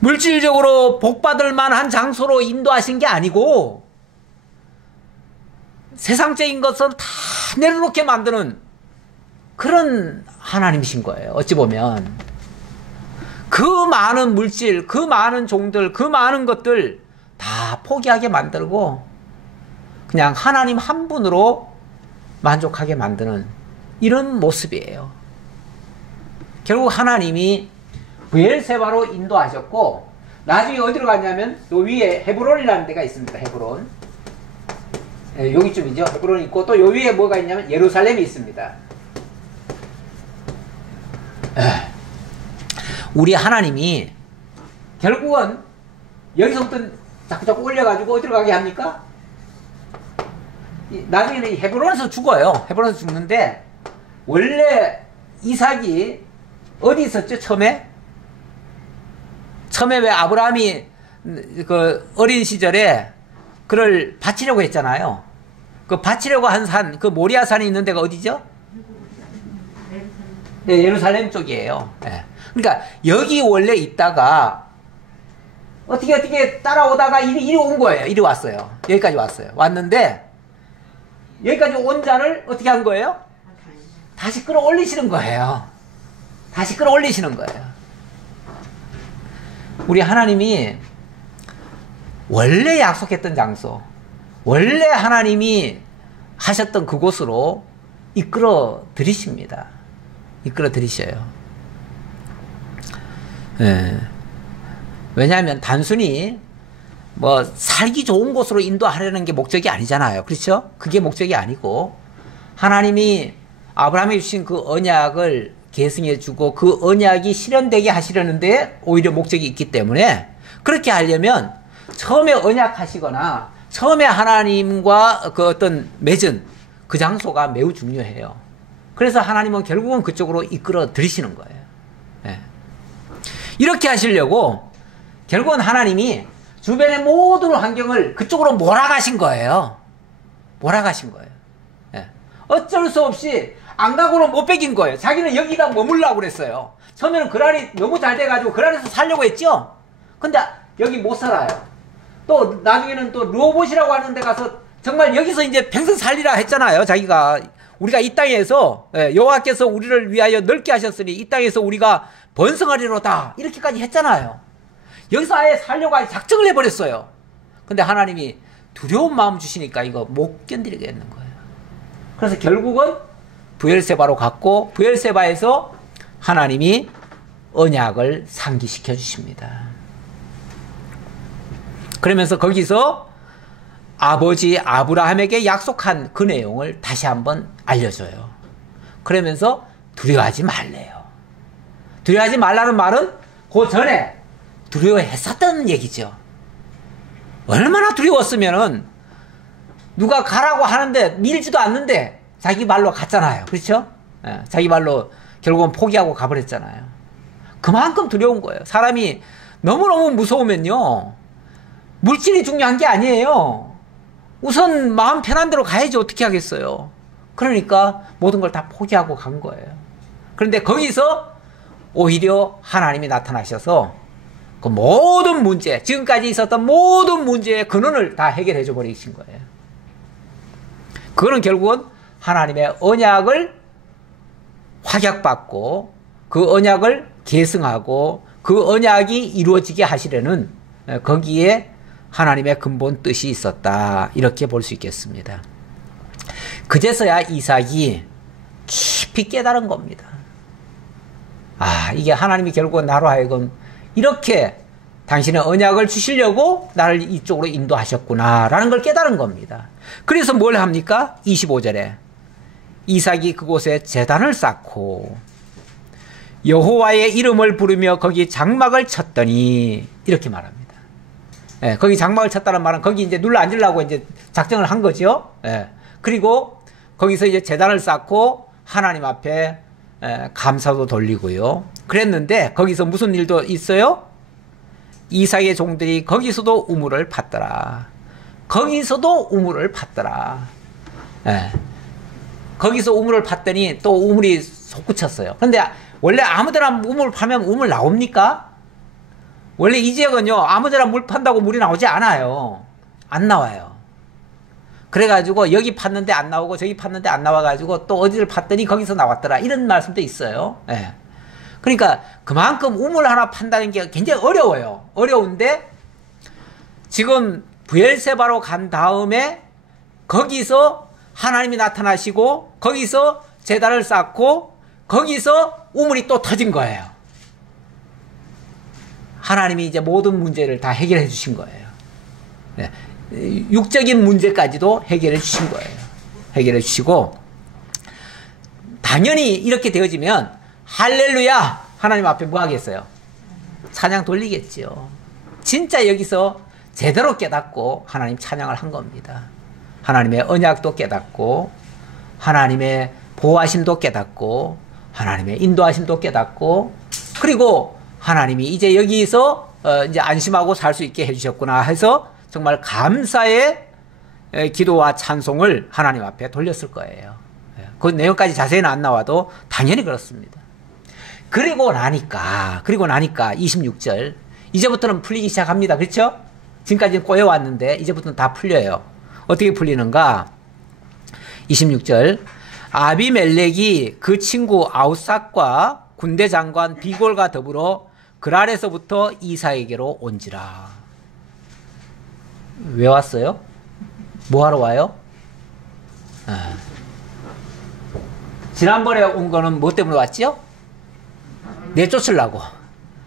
물질적으로 복받을 만한 장소로 인도하신 게 아니고 세상적인 것은 다 내려놓게 만드는 그런 하나님이신 거예요. 어찌 보면 그 많은 물질, 그 많은 종들, 그 많은 것들 다 포기하게 만들고 그냥 하나님 한 분으로 만족하게 만드는 이런 모습이에요. 결국 하나님이 브엘세바로 인도하셨고 나중에 어디로 갔냐면 요 위에 헤브론이라는 데가 있습니다. 헤브론. 여기쯤이죠. 헤브론이 있고 또 요 위에 뭐가 있냐면 예루살렘이 있습니다. 우리 하나님이 결국은 여기서부터 자꾸 올려가지고 어디로 가게 합니까? 나중에는 헤브론에서 죽어요. 헤브론에서 죽는데 원래 이삭이 어디 있었죠? 처음에 왜 아브라함이 그 어린 시절에 그를 바치려고 했잖아요. 그 바치려고 한 산, 그 모리아 산이 있는 데가 어디죠? 네, 예루살렘 쪽이에요. 네. 그러니까 여기 원래 있다가 어떻게 따라오다가 이리 온 거예요. 이리 왔어요. 여기까지 왔어요. 왔는데 여기까지 온 자를 어떻게 한 거예요? 다시 끌어올리시는 거예요. 다시 끌어올리시는 거예요. 우리 하나님이 원래 약속했던 장소, 원래 하나님이 하셨던 그곳으로 이끌어 들이십니다. 이끌어 들이셔요. 예. 왜냐하면 단순히 뭐 살기 좋은 곳으로 인도하려는 게 목적이 아니잖아요. 그렇죠? 그게 목적이 아니고 하나님이 아브라함에 주신 그 언약을 계승해 주고 그 언약이 실현되게 하시려는데 오히려 목적이 있기 때문에 그렇게 하려면 처음에 언약하시거나 처음에 하나님과 그 어떤 맺은 그 장소가 매우 중요해요. 그래서 하나님은 결국은 그쪽으로 이끌어 들이시는 거예요. 네. 이렇게 하시려고 결국은 하나님이 주변의 모든 환경을 그쪽으로 몰아가신 거예요. 몰아가신 거예요. 네. 어쩔 수 없이 안 가고는 못 빼긴 거예요. 자기는 여기다 머물라고 그랬어요. 처음에는 그란이 너무 잘 돼가지고 그란에서 살려고 했죠. 근데 여기 못 살아요. 또 나중에는 또 르호봇이라고 하는 데 가서 정말 여기서 이제 평생 살리라 했잖아요. 자기가 우리가 이 땅에서 여호와께서 우리를 위하여 넓게 하셨으니 이 땅에서 우리가 번성하리로다 이렇게까지 했잖아요. 여기서 아예 살려고 아예 작정을 해버렸어요. 근데 하나님이 두려운 마음 주시니까 이거 못 견디겠는 거예요. 그래서 결국은 브엘세바로 갔고 브엘세바에서 하나님이 언약을 상기시켜 주십니다. 그러면서 거기서 아버지 아브라함에게 약속한 그 내용을 다시 한번 알려줘요. 그러면서 두려워하지 말래요. 두려워하지 말라는 말은 그 전에 두려워했었던 얘기죠. 얼마나 두려웠으면은 누가 가라고 하는데 밀지도 않는데 자기 말로 갔잖아요. 그렇죠? 예, 자기 말로 결국은 포기하고 가버렸잖아요. 그만큼 두려운 거예요. 사람이 너무너무 무서우면요, 물질이 중요한 게 아니에요. 우선 마음 편한 대로 가야지 어떻게 하겠어요. 그러니까 모든 걸 다 포기하고 간 거예요. 그런데 거기서 오히려 하나님이 나타나셔서 그 모든 문제, 지금까지 있었던 모든 문제의 근원을 다 해결해 줘 버리신 거예요. 그거는 결국은 하나님의 언약을 확약받고 그 언약을 계승하고 그 언약이 이루어지게 하시려는, 거기에 하나님의 근본 뜻이 있었다, 이렇게 볼 수 있겠습니다. 그제서야 이삭이 깊이 깨달은 겁니다. 아, 이게 하나님이 결국은 나로 하여금 이렇게 당신의 언약을 주시려고 나를 이쪽으로 인도하셨구나 라는 걸 깨달은 겁니다. 그래서 뭘 합니까? 25절에 이삭이 그곳에 제단을 쌓고 여호와의 이름을 부르며 거기 장막을 쳤더니, 이렇게 말합니다. 예, 거기 장막을 쳤다는 말은 거기 이제 눌러 앉으려고 이제 작정을 한 거죠. 예, 그리고 거기서 이제 제단을 쌓고 하나님 앞에 감사도 돌리고요. 그랬는데 거기서 무슨 일도 있어요? 이삭의 종들이 거기서도 우물을 팠더라. 거기서도 우물을 팠더라. 예. 거기서 우물을 팠더니 또 우물이 솟구쳤어요. 그런데 원래 아무데나 우물 파면 우물 나옵니까? 원래 이 지역은요, 아무데나 물 판다고 물이 나오지 않아요. 안 나와요. 그래가지고 여기 팠는데 안 나오고 저기 팠는데 안 나와가지고 또 어디를 팠더니 거기서 나왔더라, 이런 말씀도 있어요. 예. 그러니까 그만큼 우물 하나 판다는 게 굉장히 어려워요. 어려운데 지금 브엘세바로 간 다음에 거기서 하나님이 나타나시고 거기서 제단을 쌓고 거기서 우물이 또 터진 거예요. 하나님이 이제 모든 문제를 다 해결해 주신 거예요. 네. 육적인 문제까지도 해결해 주신 거예요. 해결해 주시고, 당연히 이렇게 되어지면 할렐루야, 하나님 앞에 뭐 하겠어요? 찬양 돌리겠죠. 진짜 여기서 제대로 깨닫고 하나님 찬양을 한 겁니다. 하나님의 언약도 깨닫고 하나님의 보호하심도 깨닫고 하나님의 인도하심도 깨닫고, 그리고 하나님이 이제 여기서 이제 안심하고 살 수 있게 해주셨구나 해서 정말 감사의 기도와 찬송을 하나님 앞에 돌렸을 거예요. 그 내용까지 자세히는 안 나와도 당연히 그렇습니다. 그리고 나니까 26절, 이제부터는 풀리기 시작합니다. 그렇죠? 지금까지는 꼬여왔는데 이제부터는 다 풀려요. 어떻게 풀리는가? 26절, 아비멜렉이 그 친구 아우삭과 군대 장관 비골과 더불어 그랄에서부터 이삭에게로 온지라. 왜 왔어요? 뭐 하러 와요? 지난번에 온 거는 뭐 때문에 왔지요? 내쫓으려고.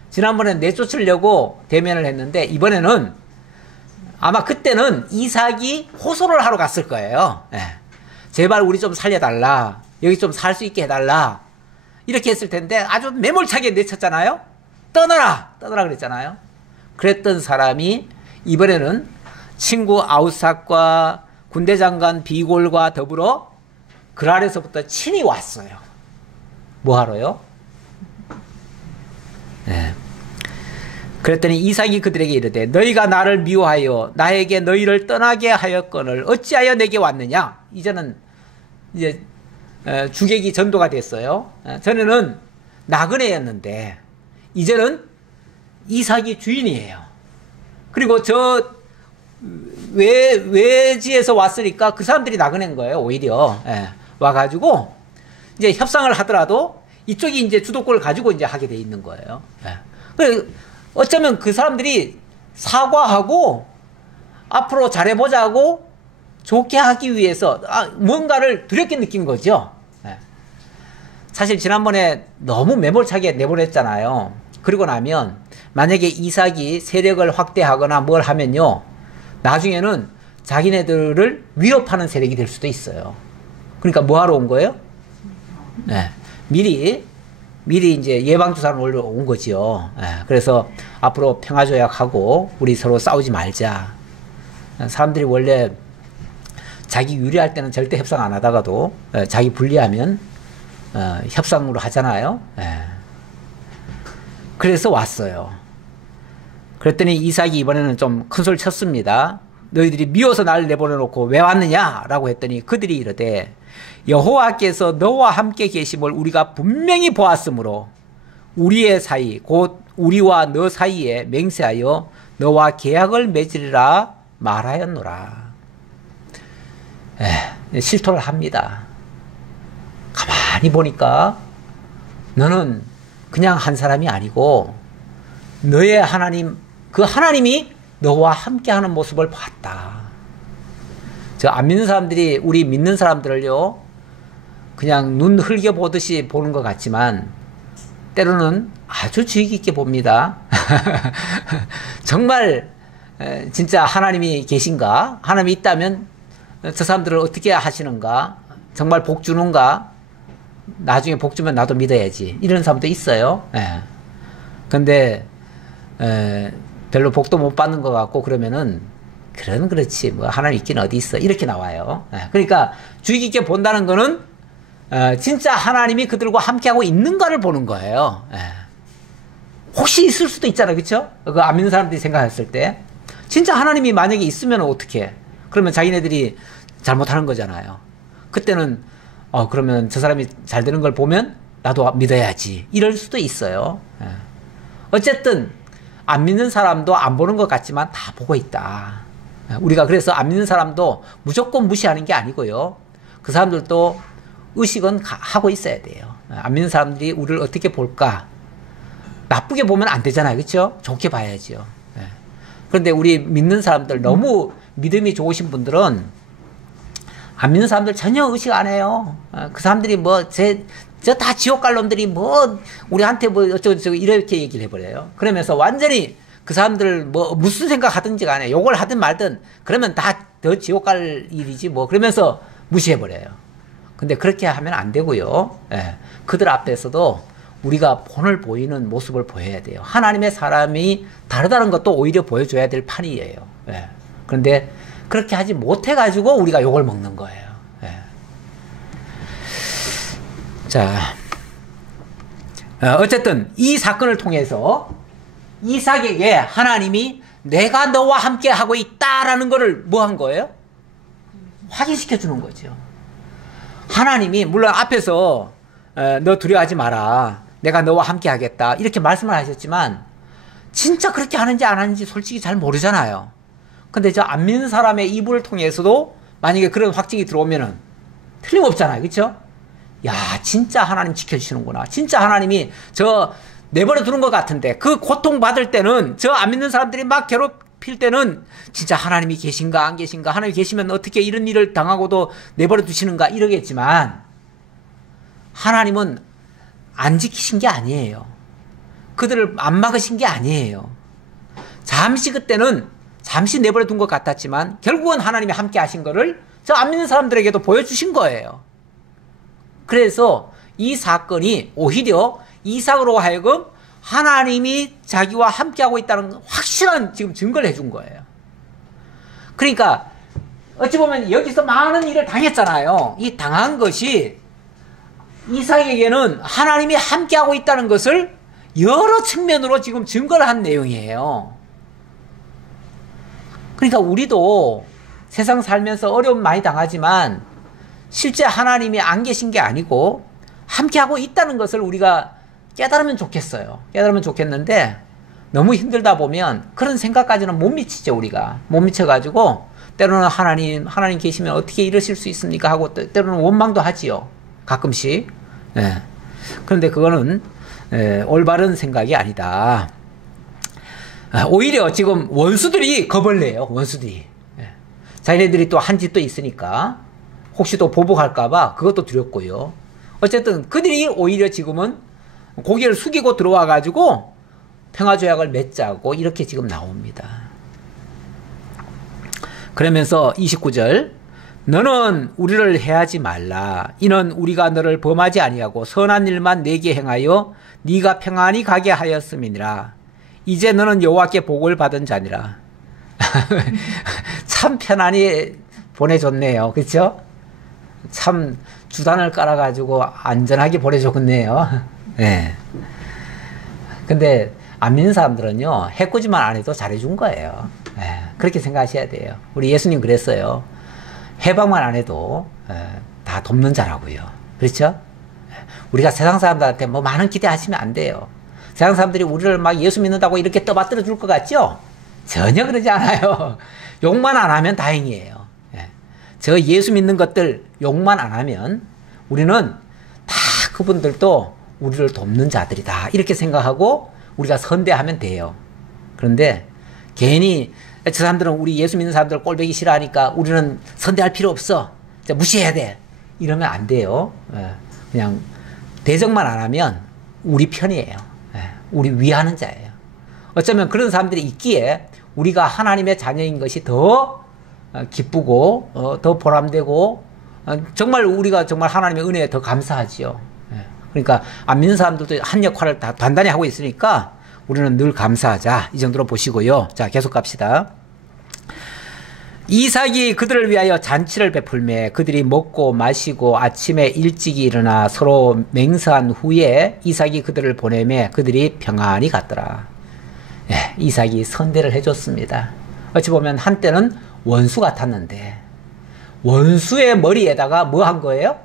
지난번에 내쫓으려고 대면을 했는데, 이번에는 아마 그때는 이삭이 호소를 하러 갔을 거예요. 제발 우리 좀 살려달라, 여기 좀 살 수 있게 해달라, 이렇게 했을 텐데 아주 매몰차게 내쳤잖아요. 떠나라 그랬잖아요. 그랬던 사람이 이번에는 친구 아우삭과 군대 장관 비골과 더불어 그랄에서부터 친히 왔어요. 뭐 하러요? 그랬더니 이삭이 그들에게 이르되, 너희가 나를 미워하여 나에게 너희를 떠나게 하였거늘 어찌하여 내게 왔느냐? 이제는 이제 주객이 전도가 됐어요. 전에는 나그네였는데 이제는 이삭이 주인이에요. 그리고 저 외지에서 왔으니까 그 사람들이 나그네인 거예요. 오히려 와가지고 이제 협상을 하더라도 이쪽이 이제 주도권을 가지고 이제 하게 돼 있는 거예요. 어쩌면 그 사람들이 사과하고 앞으로 잘해보자고 좋게 하기 위해서 뭔가를 두렵게 느낀 거죠. 사실 지난번에 너무 매몰차게 내보냈잖아요. 그리고 나면 만약에 이삭이 세력을 확대하거나 뭘 하면요, 나중에는 자기네들을 위협하는 세력이 될 수도 있어요. 그러니까 뭐 하러 온 거예요? 미리 이제 예방주사를 올려 온 거지요. 그래서 앞으로 평화조약하고 우리 서로 싸우지 말자. 사람들이 원래 자기 유리할 때는 절대 협상 안 하다가도 자기 불리하면 협상으로 하잖아요. 그래서 왔어요. 그랬더니 이삭이 이번에는 좀 큰 소리 쳤습니다. 너희들이 미워서 나를 내보내놓고 왜 왔느냐? 라고 했더니 그들이 이르되 여호와께서 너와 함께 계심을 우리가 분명히 보았으므로 우리의 사이 곧 우리와 너 사이에 맹세하여 너와 계약을 맺으리라 말하였노라. 실토를 합니다. 가만히 보니까 너는 그냥 한 사람이 아니고 너의 하나님, 그 하나님이 너와 함께하는 모습을 봤다. 저 안 믿는 사람들이 우리 믿는 사람들을요 그냥 눈 흘겨보듯이 보는 것 같지만 때로는 아주 주의 깊게 봅니다. 정말 진짜 하나님이 계신가? 하나님이 있다면 저 사람들을 어떻게 하시는가? 정말 복 주는가? 나중에 복 주면 나도 믿어야지. 이런 사람도 있어요. 근데 별로 복도 못 받는 것 같고 그러면은 그렇지 뭐 하나님 있긴 어디 있어 이렇게 나와요. 그러니까 주의 깊게 본다는 거는 진짜 하나님이 그들과 함께하고 있는가를 보는 거예요. 혹시 있을 수도 있잖아요. 그렇죠? 그 안 믿는 사람들이 생각했을 때 진짜 하나님이 만약에 있으면 어떻게? 그러면 자기네들이 잘못하는 거잖아요. 그때는 그러면 저 사람이 잘 되는 걸 보면 나도 믿어야지 이럴 수도 있어요. 어쨌든 안 믿는 사람도 안 보는 것 같지만 다 보고 있다. 우리가 그래서 안 믿는 사람도 무조건 무시하는 게 아니고요. 그 사람들도 의식은 하고 있어야 돼요. 안 믿는 사람들이 우리를 어떻게 볼까? 나쁘게 보면 안 되잖아요. 그렇죠? 좋게 봐야죠. 그런데 우리 믿는 사람들 너무 믿음이 좋으신 분들은 안 믿는 사람들 전혀 의식 안 해요. 그 사람들이 저 다 지옥 갈 놈들이 우리한테 어쩌고저쩌고 이렇게 얘기를 해버려요. 그러면서 완전히 그 사람들 무슨 생각 하든지 간에 욕을 하든 말든 그러면 다 더 지옥 갈 일이지 그러면서 무시해버려요. 근데 그렇게 하면 안 되고요. 그들 앞에서도 우리가 본을 보이는 모습을 보여야 돼요. 하나님의 사람이 다르다는 것도 오히려 보여줘야 될 판이에요. 그런데 그렇게 하지 못해가지고 우리가 욕을 먹는 거예요. 자, 어쨌든 이 사건을 통해서 이삭에게 하나님이 내가 너와 함께 하고 있다라는 것을 뭐 한 거예요? 확인시켜 주는 거죠. 하나님이 물론 앞에서 너 두려워하지 마라. 내가 너와 함께 하겠다. 이렇게 말씀을 하셨지만 진짜 그렇게 하는지 안 하는지 솔직히 잘 모르잖아요. 근데 저 안 믿는 사람의 입을 통해서도 만약에 그런 확증이 들어오면은 틀림없잖아요. 그렇죠? 야, 진짜 하나님 지켜주시는구나. 진짜 하나님이 저 내버려 두는 것 같은데 그 고통 받을 때는 저 안 믿는 사람들이 막 괴롭힐 때는 진짜 하나님이 계신가 안 계신가 하나님이 계시면 어떻게 이런 일을 당하고도 내버려 두시는가 이러겠지만 하나님은 안 지키신 게 아니에요. 그들을 안 막으신 게 아니에요. 잠시 그때는 잠시 내버려 둔 것 같았지만 결국은 하나님이 함께 하신 거를 저 안 믿는 사람들에게도 보여주신 거예요. 그래서 이 사건이 오히려 이삭으로 하여금 하나님이 자기와 함께하고 있다는 확실한 지금 증거를 해준 거예요. 그러니까 어찌 보면 여기서 많은 일을 당했잖아요. 이 당한 것이 이삭에게는 하나님이 함께하고 있다는 것을 여러 측면으로 지금 증거를 한 내용이에요. 그러니까 우리도 세상 살면서 어려움 많이 당하지만 실제 하나님이 안 계신 게 아니고 함께하고 있다는 것을 우리가 깨달으면 좋겠어요. 깨달으면 좋겠는데 너무 힘들다 보면 그런 생각까지는 못 미치죠. 우리가 못 미쳐가지고 때로는 하나님 계시면 어떻게 이러실 수 있습니까 하고 때로는 원망도 하지요. 가끔씩. 그런데 그거는 올바른 생각이 아니다. 오히려 지금 원수들이 겁을 내요. 원수들이. 자기네들이 또 한 짓도 있으니까 혹시 또 보복할까봐 그것도 두렵고요. 어쨌든 그들이 오히려 지금은 고개를 숙이고 들어와가지고 평화조약을 맺자고 이렇게 지금 나옵니다. 그러면서 29절 너는 우리를 해하지 말라. 이는 우리가 너를 범하지 아니하고 선한 일만 내게 행하여 네가 평안히 가게 하였음이니라. 이제 너는 여호와께 복을 받은 자니라. 참 편안히 보내줬네요. 그렇죠? 참 주단을 깔아가지고 안전하게 보내줬네요. 네. 근데 안 믿는 사람들은요, 해코지만 안 해도 잘해준 거예요. 네. 그렇게 생각하셔야 돼요. 우리 예수님 그랬어요. 해방만 안 해도 다 돕는 자라고요. 그렇죠? 우리가 세상 사람들한테 뭐 많은 기대하시면 안 돼요. 세상 사람들이 우리를 막 예수 믿는다고 이렇게 떠받들어 줄 것 같죠? 전혀 그러지 않아요. 욕만 안 하면 다행이에요. 저 예수 믿는 것들 욕만 안 하면 우리는 다 그분들도 우리를 돕는 자들이다. 이렇게 생각하고 우리가 선대하면 돼요. 그런데 괜히 저 사람들은 우리 예수 믿는 사람들 꼴보기 싫어하니까 우리는 선대할 필요 없어. 무시해야 돼. 이러면 안 돼요. 그냥 대적만 안 하면 우리 편이에요. 우리 위하는 자예요. 어쩌면 그런 사람들이 있기에 우리가 하나님의 자녀인 것이 더 기쁘고 더 보람되고 정말 우리가 정말 하나님의 은혜에 더 감사하지요. 그러니까 안 믿는 사람들도 한 역할을 다 단단히 하고 있으니까 우리는 늘 감사하자. 이 정도로 보시고요. 자, 계속 갑시다. 이삭이 그들을 위하여 잔치를 베풀매 그들이 먹고 마시고 아침에 일찍이 일어나 서로 맹세한 후에 이삭이 그들을 보내매 그들이 평안히 갔더라. 예, 이삭이 선대를 해줬습니다. 어찌 보면 한때는 원수 같았는데 원수의 머리에다가 뭐 한 거예요?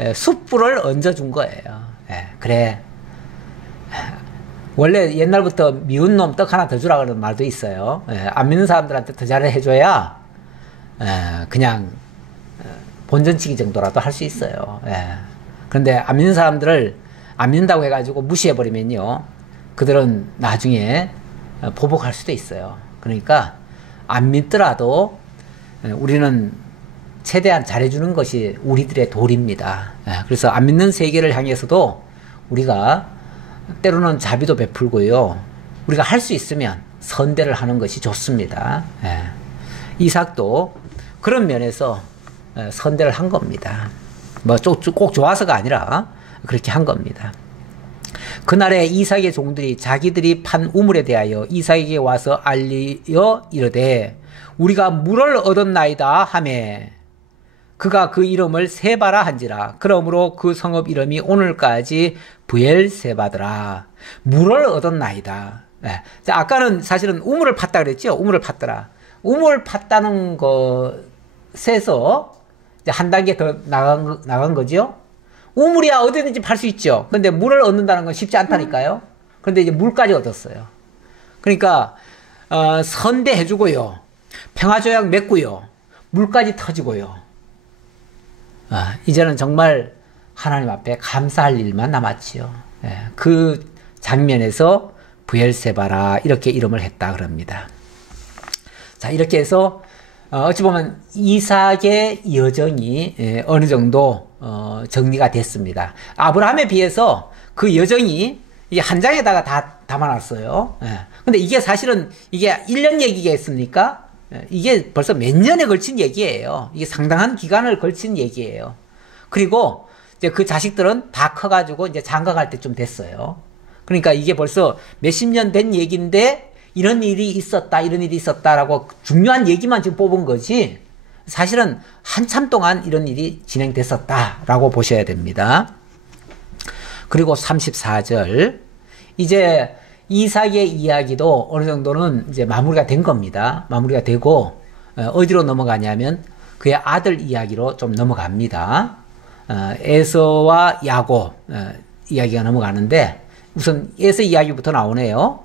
예, 숯불을 얹어준 거예요. 예, 그래. 원래 옛날부터 미운 놈 떡 하나 더 주라 그러는 말도 있어요. 예, 안 믿는 사람들한테 더 잘해줘야 그냥 본전치기 정도라도 할 수 있어요. 예. 그런데 안 믿는 사람들을 안 믿는다고 해가지고 무시해버리면요, 그들은 나중에 보복할 수도 있어요. 그러니까 안 믿더라도 우리는 최대한 잘해주는 것이 우리들의 도리입니다. 예. 그래서 안 믿는 세계를 향해서도 우리가 때로는 자비도 베풀고요. 우리가 할 수 있으면 선대를 하는 것이 좋습니다. 예. 이삭도 그런 면에서 선대를 한 겁니다. 뭐 꼭 좋아서가 아니라 그렇게 한 겁니다. 그날에 이삭의 종들이 자기들이 판 우물에 대하여 이삭에게 와서 알리어 이르되 우리가 물을 얻었나이다 하매 그가 그 이름을 세바라 한지라. 그러므로 그 성읍 이름이 오늘까지 부엘세바더라. 물을 얻었나이다. 네. 자, 아까는 사실은 우물을 팠다 그랬죠. 우물을 팠더라. 우물 팠다는 것에서 이제 한 단계 더 나간 거죠. 우물이야 어디든지 팔 수 있죠. 근데 물을 얻는다는 건 쉽지 않다니까요. 그런데 이제 물까지 얻었어요. 그러니까 선대해주고요, 평화조약 맺고요, 물까지 터지고요. 이제는 정말 하나님 앞에 감사할 일만 남았지요. 예, 그 장면에서 부엘세바라 이렇게 이름을 했다 그럽니다. 자, 이렇게 해서 어찌 보면 이삭의 여정이 어느 정도 정리가 됐습니다. 아브라함에 비해서 그 여정이 한 장에다가 다 담아놨어요. 예. 근데 이게 사실은 이게 1년 얘기겠습니까? 이게 벌써 몇 년에 걸친 얘기예요. 이게 상당한 기간을 걸친 얘기예요. 그리고 이제 그 자식들은 다 커가지고 이제 장가갈 때쯤 됐어요. 그러니까 이게 벌써 몇십 년 된 얘기인데 이런 일이 있었다, 이런 일이 있었다라고 중요한 얘기만 지금 뽑은 거지 사실은 한참 동안 이런 일이 진행됐었다라고 보셔야 됩니다. 그리고 34절 이제 이삭의 이야기도 어느 정도는 이제 마무리가 된 겁니다. 마무리가 되고 어디로 넘어가냐면 그의 아들 이야기로 좀 넘어갑니다. 에서와 야곱 이야기가 넘어가는데 우선 에서 이야기부터 나오네요.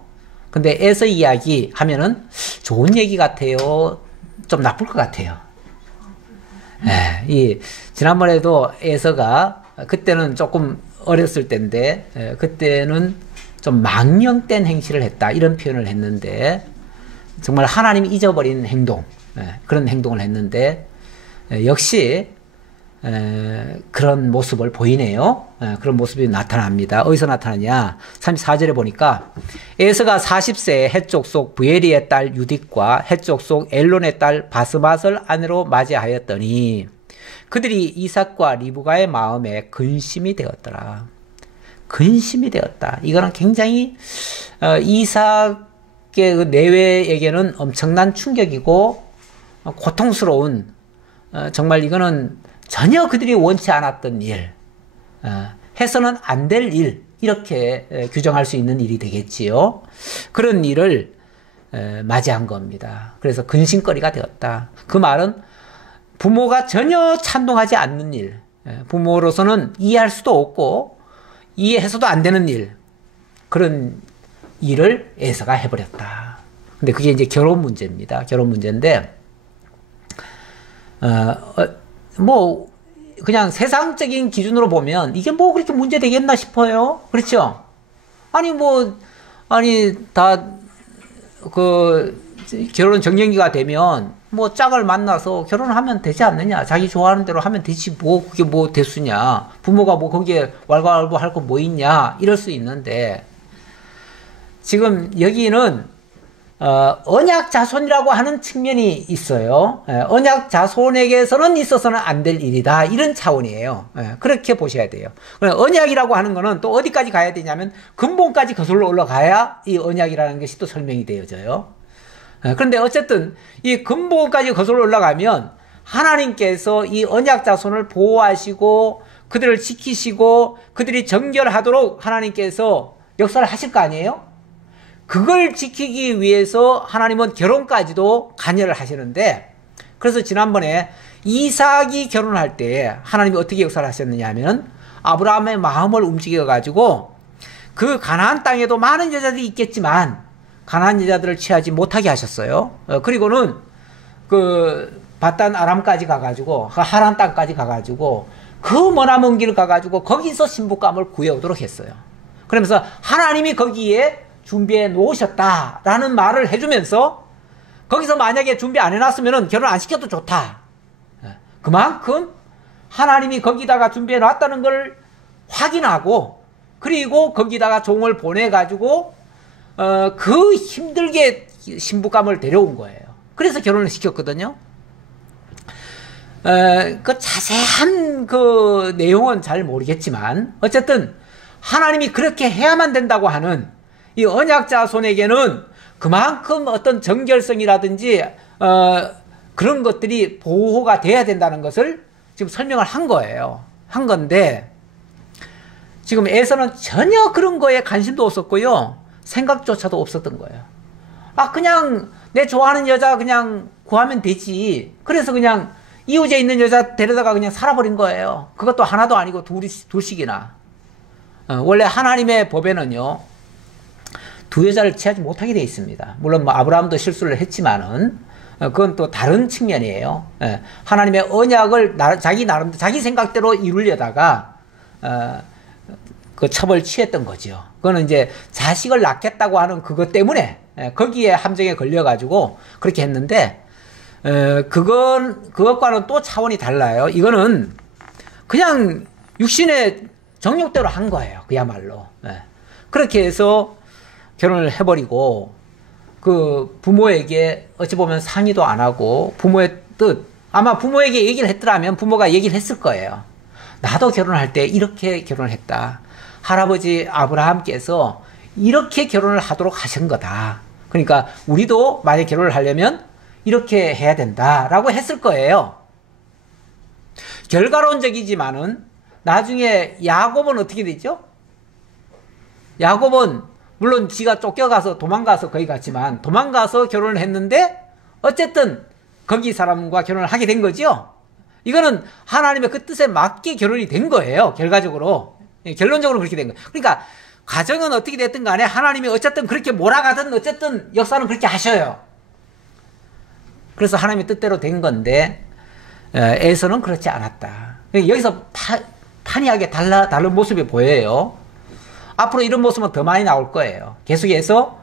근데 에서 이야기 하면은 좋은 얘기 같아요, 좀 나쁠 것 같아요. 지난번에도 에서가 그때는 조금 어렸을 때인데 그때는 좀 망령된 행실을 했다 이런 표현을 했는데 정말 하나님이 잊어버린 행동, 그런 행동을 했는데 역시 그런 모습을 보이네요. 그런 모습이 나타납니다. 어디서 나타나냐? 34절에 보니까 에서가 40세에 해쪽 속 부에리의 딸 유딕과 해쪽 속 엘론의 딸 바스맛을 아내로 맞이하였더니 그들이 이삭과 리브가의 마음에 근심이 되었더라. 근심이 되었다. 이거는 굉장히 이삭의 그 내외에게는 엄청난 충격이고 고통스러운, 정말 이거는 전혀 그들이 원치 않았던 일, 해서는 안 될 일, 이렇게 규정할 수 있는 일이 되겠지요. 그런 일을 맞이한 겁니다. 그래서 근심거리가 되었다. 그 말은 부모가 전혀 찬동하지 않는 일, 부모로서는 이해할 수도 없고 이해해서도 안 되는 일, 그런 일을 에서가 해버렸다. 근데 그게 이제 결혼 문제입니다. 결혼 문제인데, 뭐 그냥 세상적인 기준으로 보면 이게 뭐 그렇게 문제 되겠나 싶어요. 그렇죠? 다 결혼 정년기가 되면 뭐 짝을 만나서 결혼하면 되지 않느냐. 자기 좋아하는 대로 하면 되지. 뭐 그게 뭐 대수냐. 부모가 뭐 거기에 왈가왈부 할 거 뭐 있냐. 이럴 수 있는데, 지금 여기는 언약 자손이라고 하는 측면이 있어요. 언약 자손에게서는 있어서는 안 될 일이다. 이런 차원이에요. 그렇게 보셔야 돼요. 언약이라고 하는 거는 또 어디까지 가야 되냐면 근본까지 거슬러 올라가야 이 언약이라는 것이 또 설명이 되어져요. 그런데 어쨌든 이 근본까지 거슬러 올라가면 하나님께서 이 언약 자손을 보호하시고 그들을 지키시고 그들이 정결하도록 하나님께서 역사를 하실 거 아니에요? 그걸 지키기 위해서 하나님은 결혼까지도 관여를 하시는데, 그래서 지난번에 이삭이 결혼할 때 하나님이 어떻게 역사를 하셨느냐 하면 아브라함의 마음을 움직여 가지고 그 가나안 땅에도 많은 여자들이 있겠지만 가나안 여자들을 취하지 못하게 하셨어요. 그리고는 그 바단 아람까지 가가지고 하란 땅까지 가가지고 그 머나먼 길 가가지고 거기서 신부감을 구해오도록 했어요. 그러면서 하나님이 거기에 준비해 놓으셨다라는 말을 해주면서 거기서 만약에 준비 안 해놨으면 결혼 안 시켜도 좋다. 그만큼 하나님이 거기다가 준비해 놨다는 걸 확인하고, 그리고 거기다가 종을 보내가지고 그 힘들게 신부감을 데려온 거예요. 그래서 결혼을 시켰거든요. 그 자세한 그 내용은 잘 모르겠지만 어쨌든 하나님이 그렇게 해야만 된다고 하는 이 언약 자손에게는 그만큼 어떤 정결성이라든지 그런 것들이 보호가 돼야 된다는 것을 지금 설명을 한 거예요. 한 건데 지금 에서는 전혀 그런 거에 관심도 없었고요. 생각조차도 없었던 거예요. 그냥 내 좋아하는 여자 그냥 구하면 되지. 그래서 그냥 이웃에 있는 여자 데려다가 그냥 살아버린 거예요. 그것도 하나도 아니고 둘씩이나. 원래 하나님의 법에는요, 두 여자를 취하지 못하게 되어 있습니다. 물론 뭐 아브라함도 실수를 했지만은 그건 또 다른 측면이에요. 하나님의 언약을 자기 생각대로 이루려다가 그 첩을 취했던 거죠. 그거는 이제 자식을 낳겠다고 하는 그것 때문에 거기에 함정에 걸려가지고 그렇게 했는데, 그것과는 또 차원이 달라요. 이거는 그냥 육신의 정욕대로 한 거예요. 그야말로. 그렇게 해서 결혼을 해버리고 그 부모에게 어찌 보면 상의도 안 하고 부모의 뜻, 아마 부모에게 얘기를 했더라면 부모가 얘기를 했을 거예요. 나도 결혼할 때 이렇게 결혼을 했다. 할아버지 아브라함께서 이렇게 결혼을 하도록 하신 거다. 그러니까 우리도 만약 결혼을 하려면 이렇게 해야 된다라고 했을 거예요. 결과론적이지만은 나중에 야곱은 어떻게 됐죠? 야곱은 물론 지가 쫓겨가서 도망가서 거기 갔지만 도망가서 결혼을 했는데 어쨌든 거기 사람과 결혼을 하게 된 거죠. 이거는 하나님의 그 뜻에 맞게 결혼이 된 거예요. 결과적으로. 결론적으로 그렇게 된 거예요. 그러니까 가정은 어떻게 됐든 간에 하나님이 어쨌든 그렇게 몰아가든 어쨌든 역사는 그렇게 하셔요. 그래서 하나님의 뜻대로 된 건데 에서는 그렇지 않았다. 여기서 판이하게 다른 모습이 보여요. 앞으로 이런 모습은 더 많이 나올 거예요. 계속해서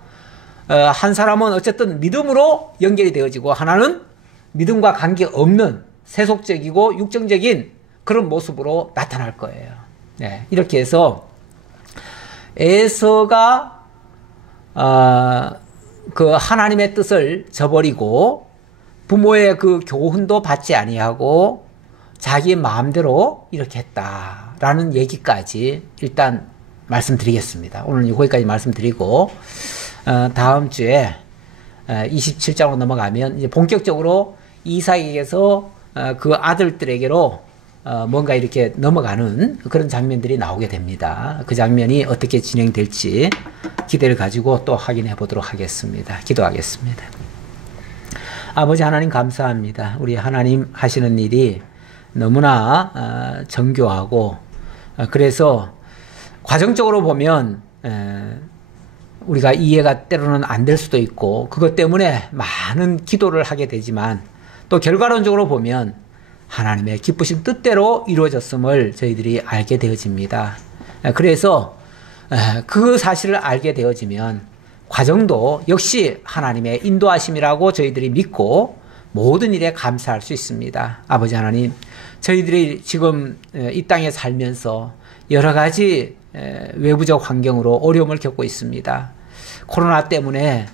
한 사람은 어쨌든 믿음으로 연결이 되어지고 하나는 믿음과 관계없는 세속적이고 육정적인 그런 모습으로 나타날 거예요. 이렇게 해서 에서가 그 하나님의 뜻을 저버리고 부모의 그 교훈도 받지 아니하고 자기 마음대로 이렇게 했다라는 얘기까지 일단 말씀드리겠습니다. 오늘 거기까지 말씀드리고 다음 주에 27장으로 넘어가면 이제 본격적으로 이삭에게서 그 아들들에게로 뭔가 이렇게 넘어가는 그런 장면들이 나오게 됩니다. 그 장면이 어떻게 진행될지 기대를 가지고 또 확인해 보도록 하겠습니다. 기도하겠습니다. 아버지 하나님 감사합니다. 우리 하나님 하시는 일이 너무나 정교하고 그래서 과정적으로 보면 우리가 이해가 때로는 안 될 수도 있고 그것 때문에 많은 기도를 하게 되지만 또 결과론적으로 보면 하나님의 기쁘신 뜻대로 이루어졌음을 저희들이 알게 되어집니다. 그래서 그 사실을 알게 되어지면 과정도 역시 하나님의 인도하심이라고 저희들이 믿고 모든 일에 감사할 수 있습니다. 아버지 하나님, 저희들이 지금 이 땅에 살면서 여러 가지 외부적 환경으로 어려움을 겪고 있습니다. 코로나 때문에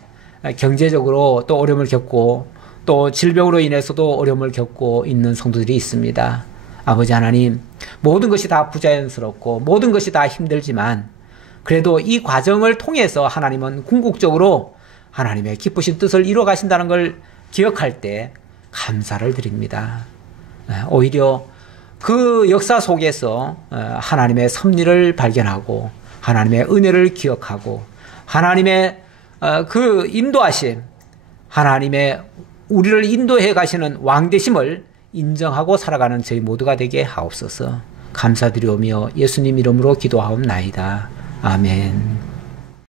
경제적으로 또 어려움을 겪고 또 질병으로 인해서도 어려움을 겪고 있는 성도들이 있습니다. 아버지 하나님, 모든 것이 다 부자연스럽고 모든 것이 다 힘들지만 그래도 이 과정을 통해서 하나님은 궁극적으로 하나님의 기쁘신 뜻을 이루어 가신다는 걸 기억할 때 감사를 드립니다. 오히려 그 역사 속에서 하나님의 섭리를 발견하고 하나님의 은혜를 기억하고 하나님의 그 인도하심, 하나님의 우리를 인도해 가시는 왕되심을 인정하고 살아가는 저희 모두가 되게 하옵소서. 감사드리오며 예수님 이름으로 기도하옵나이다. 아멘.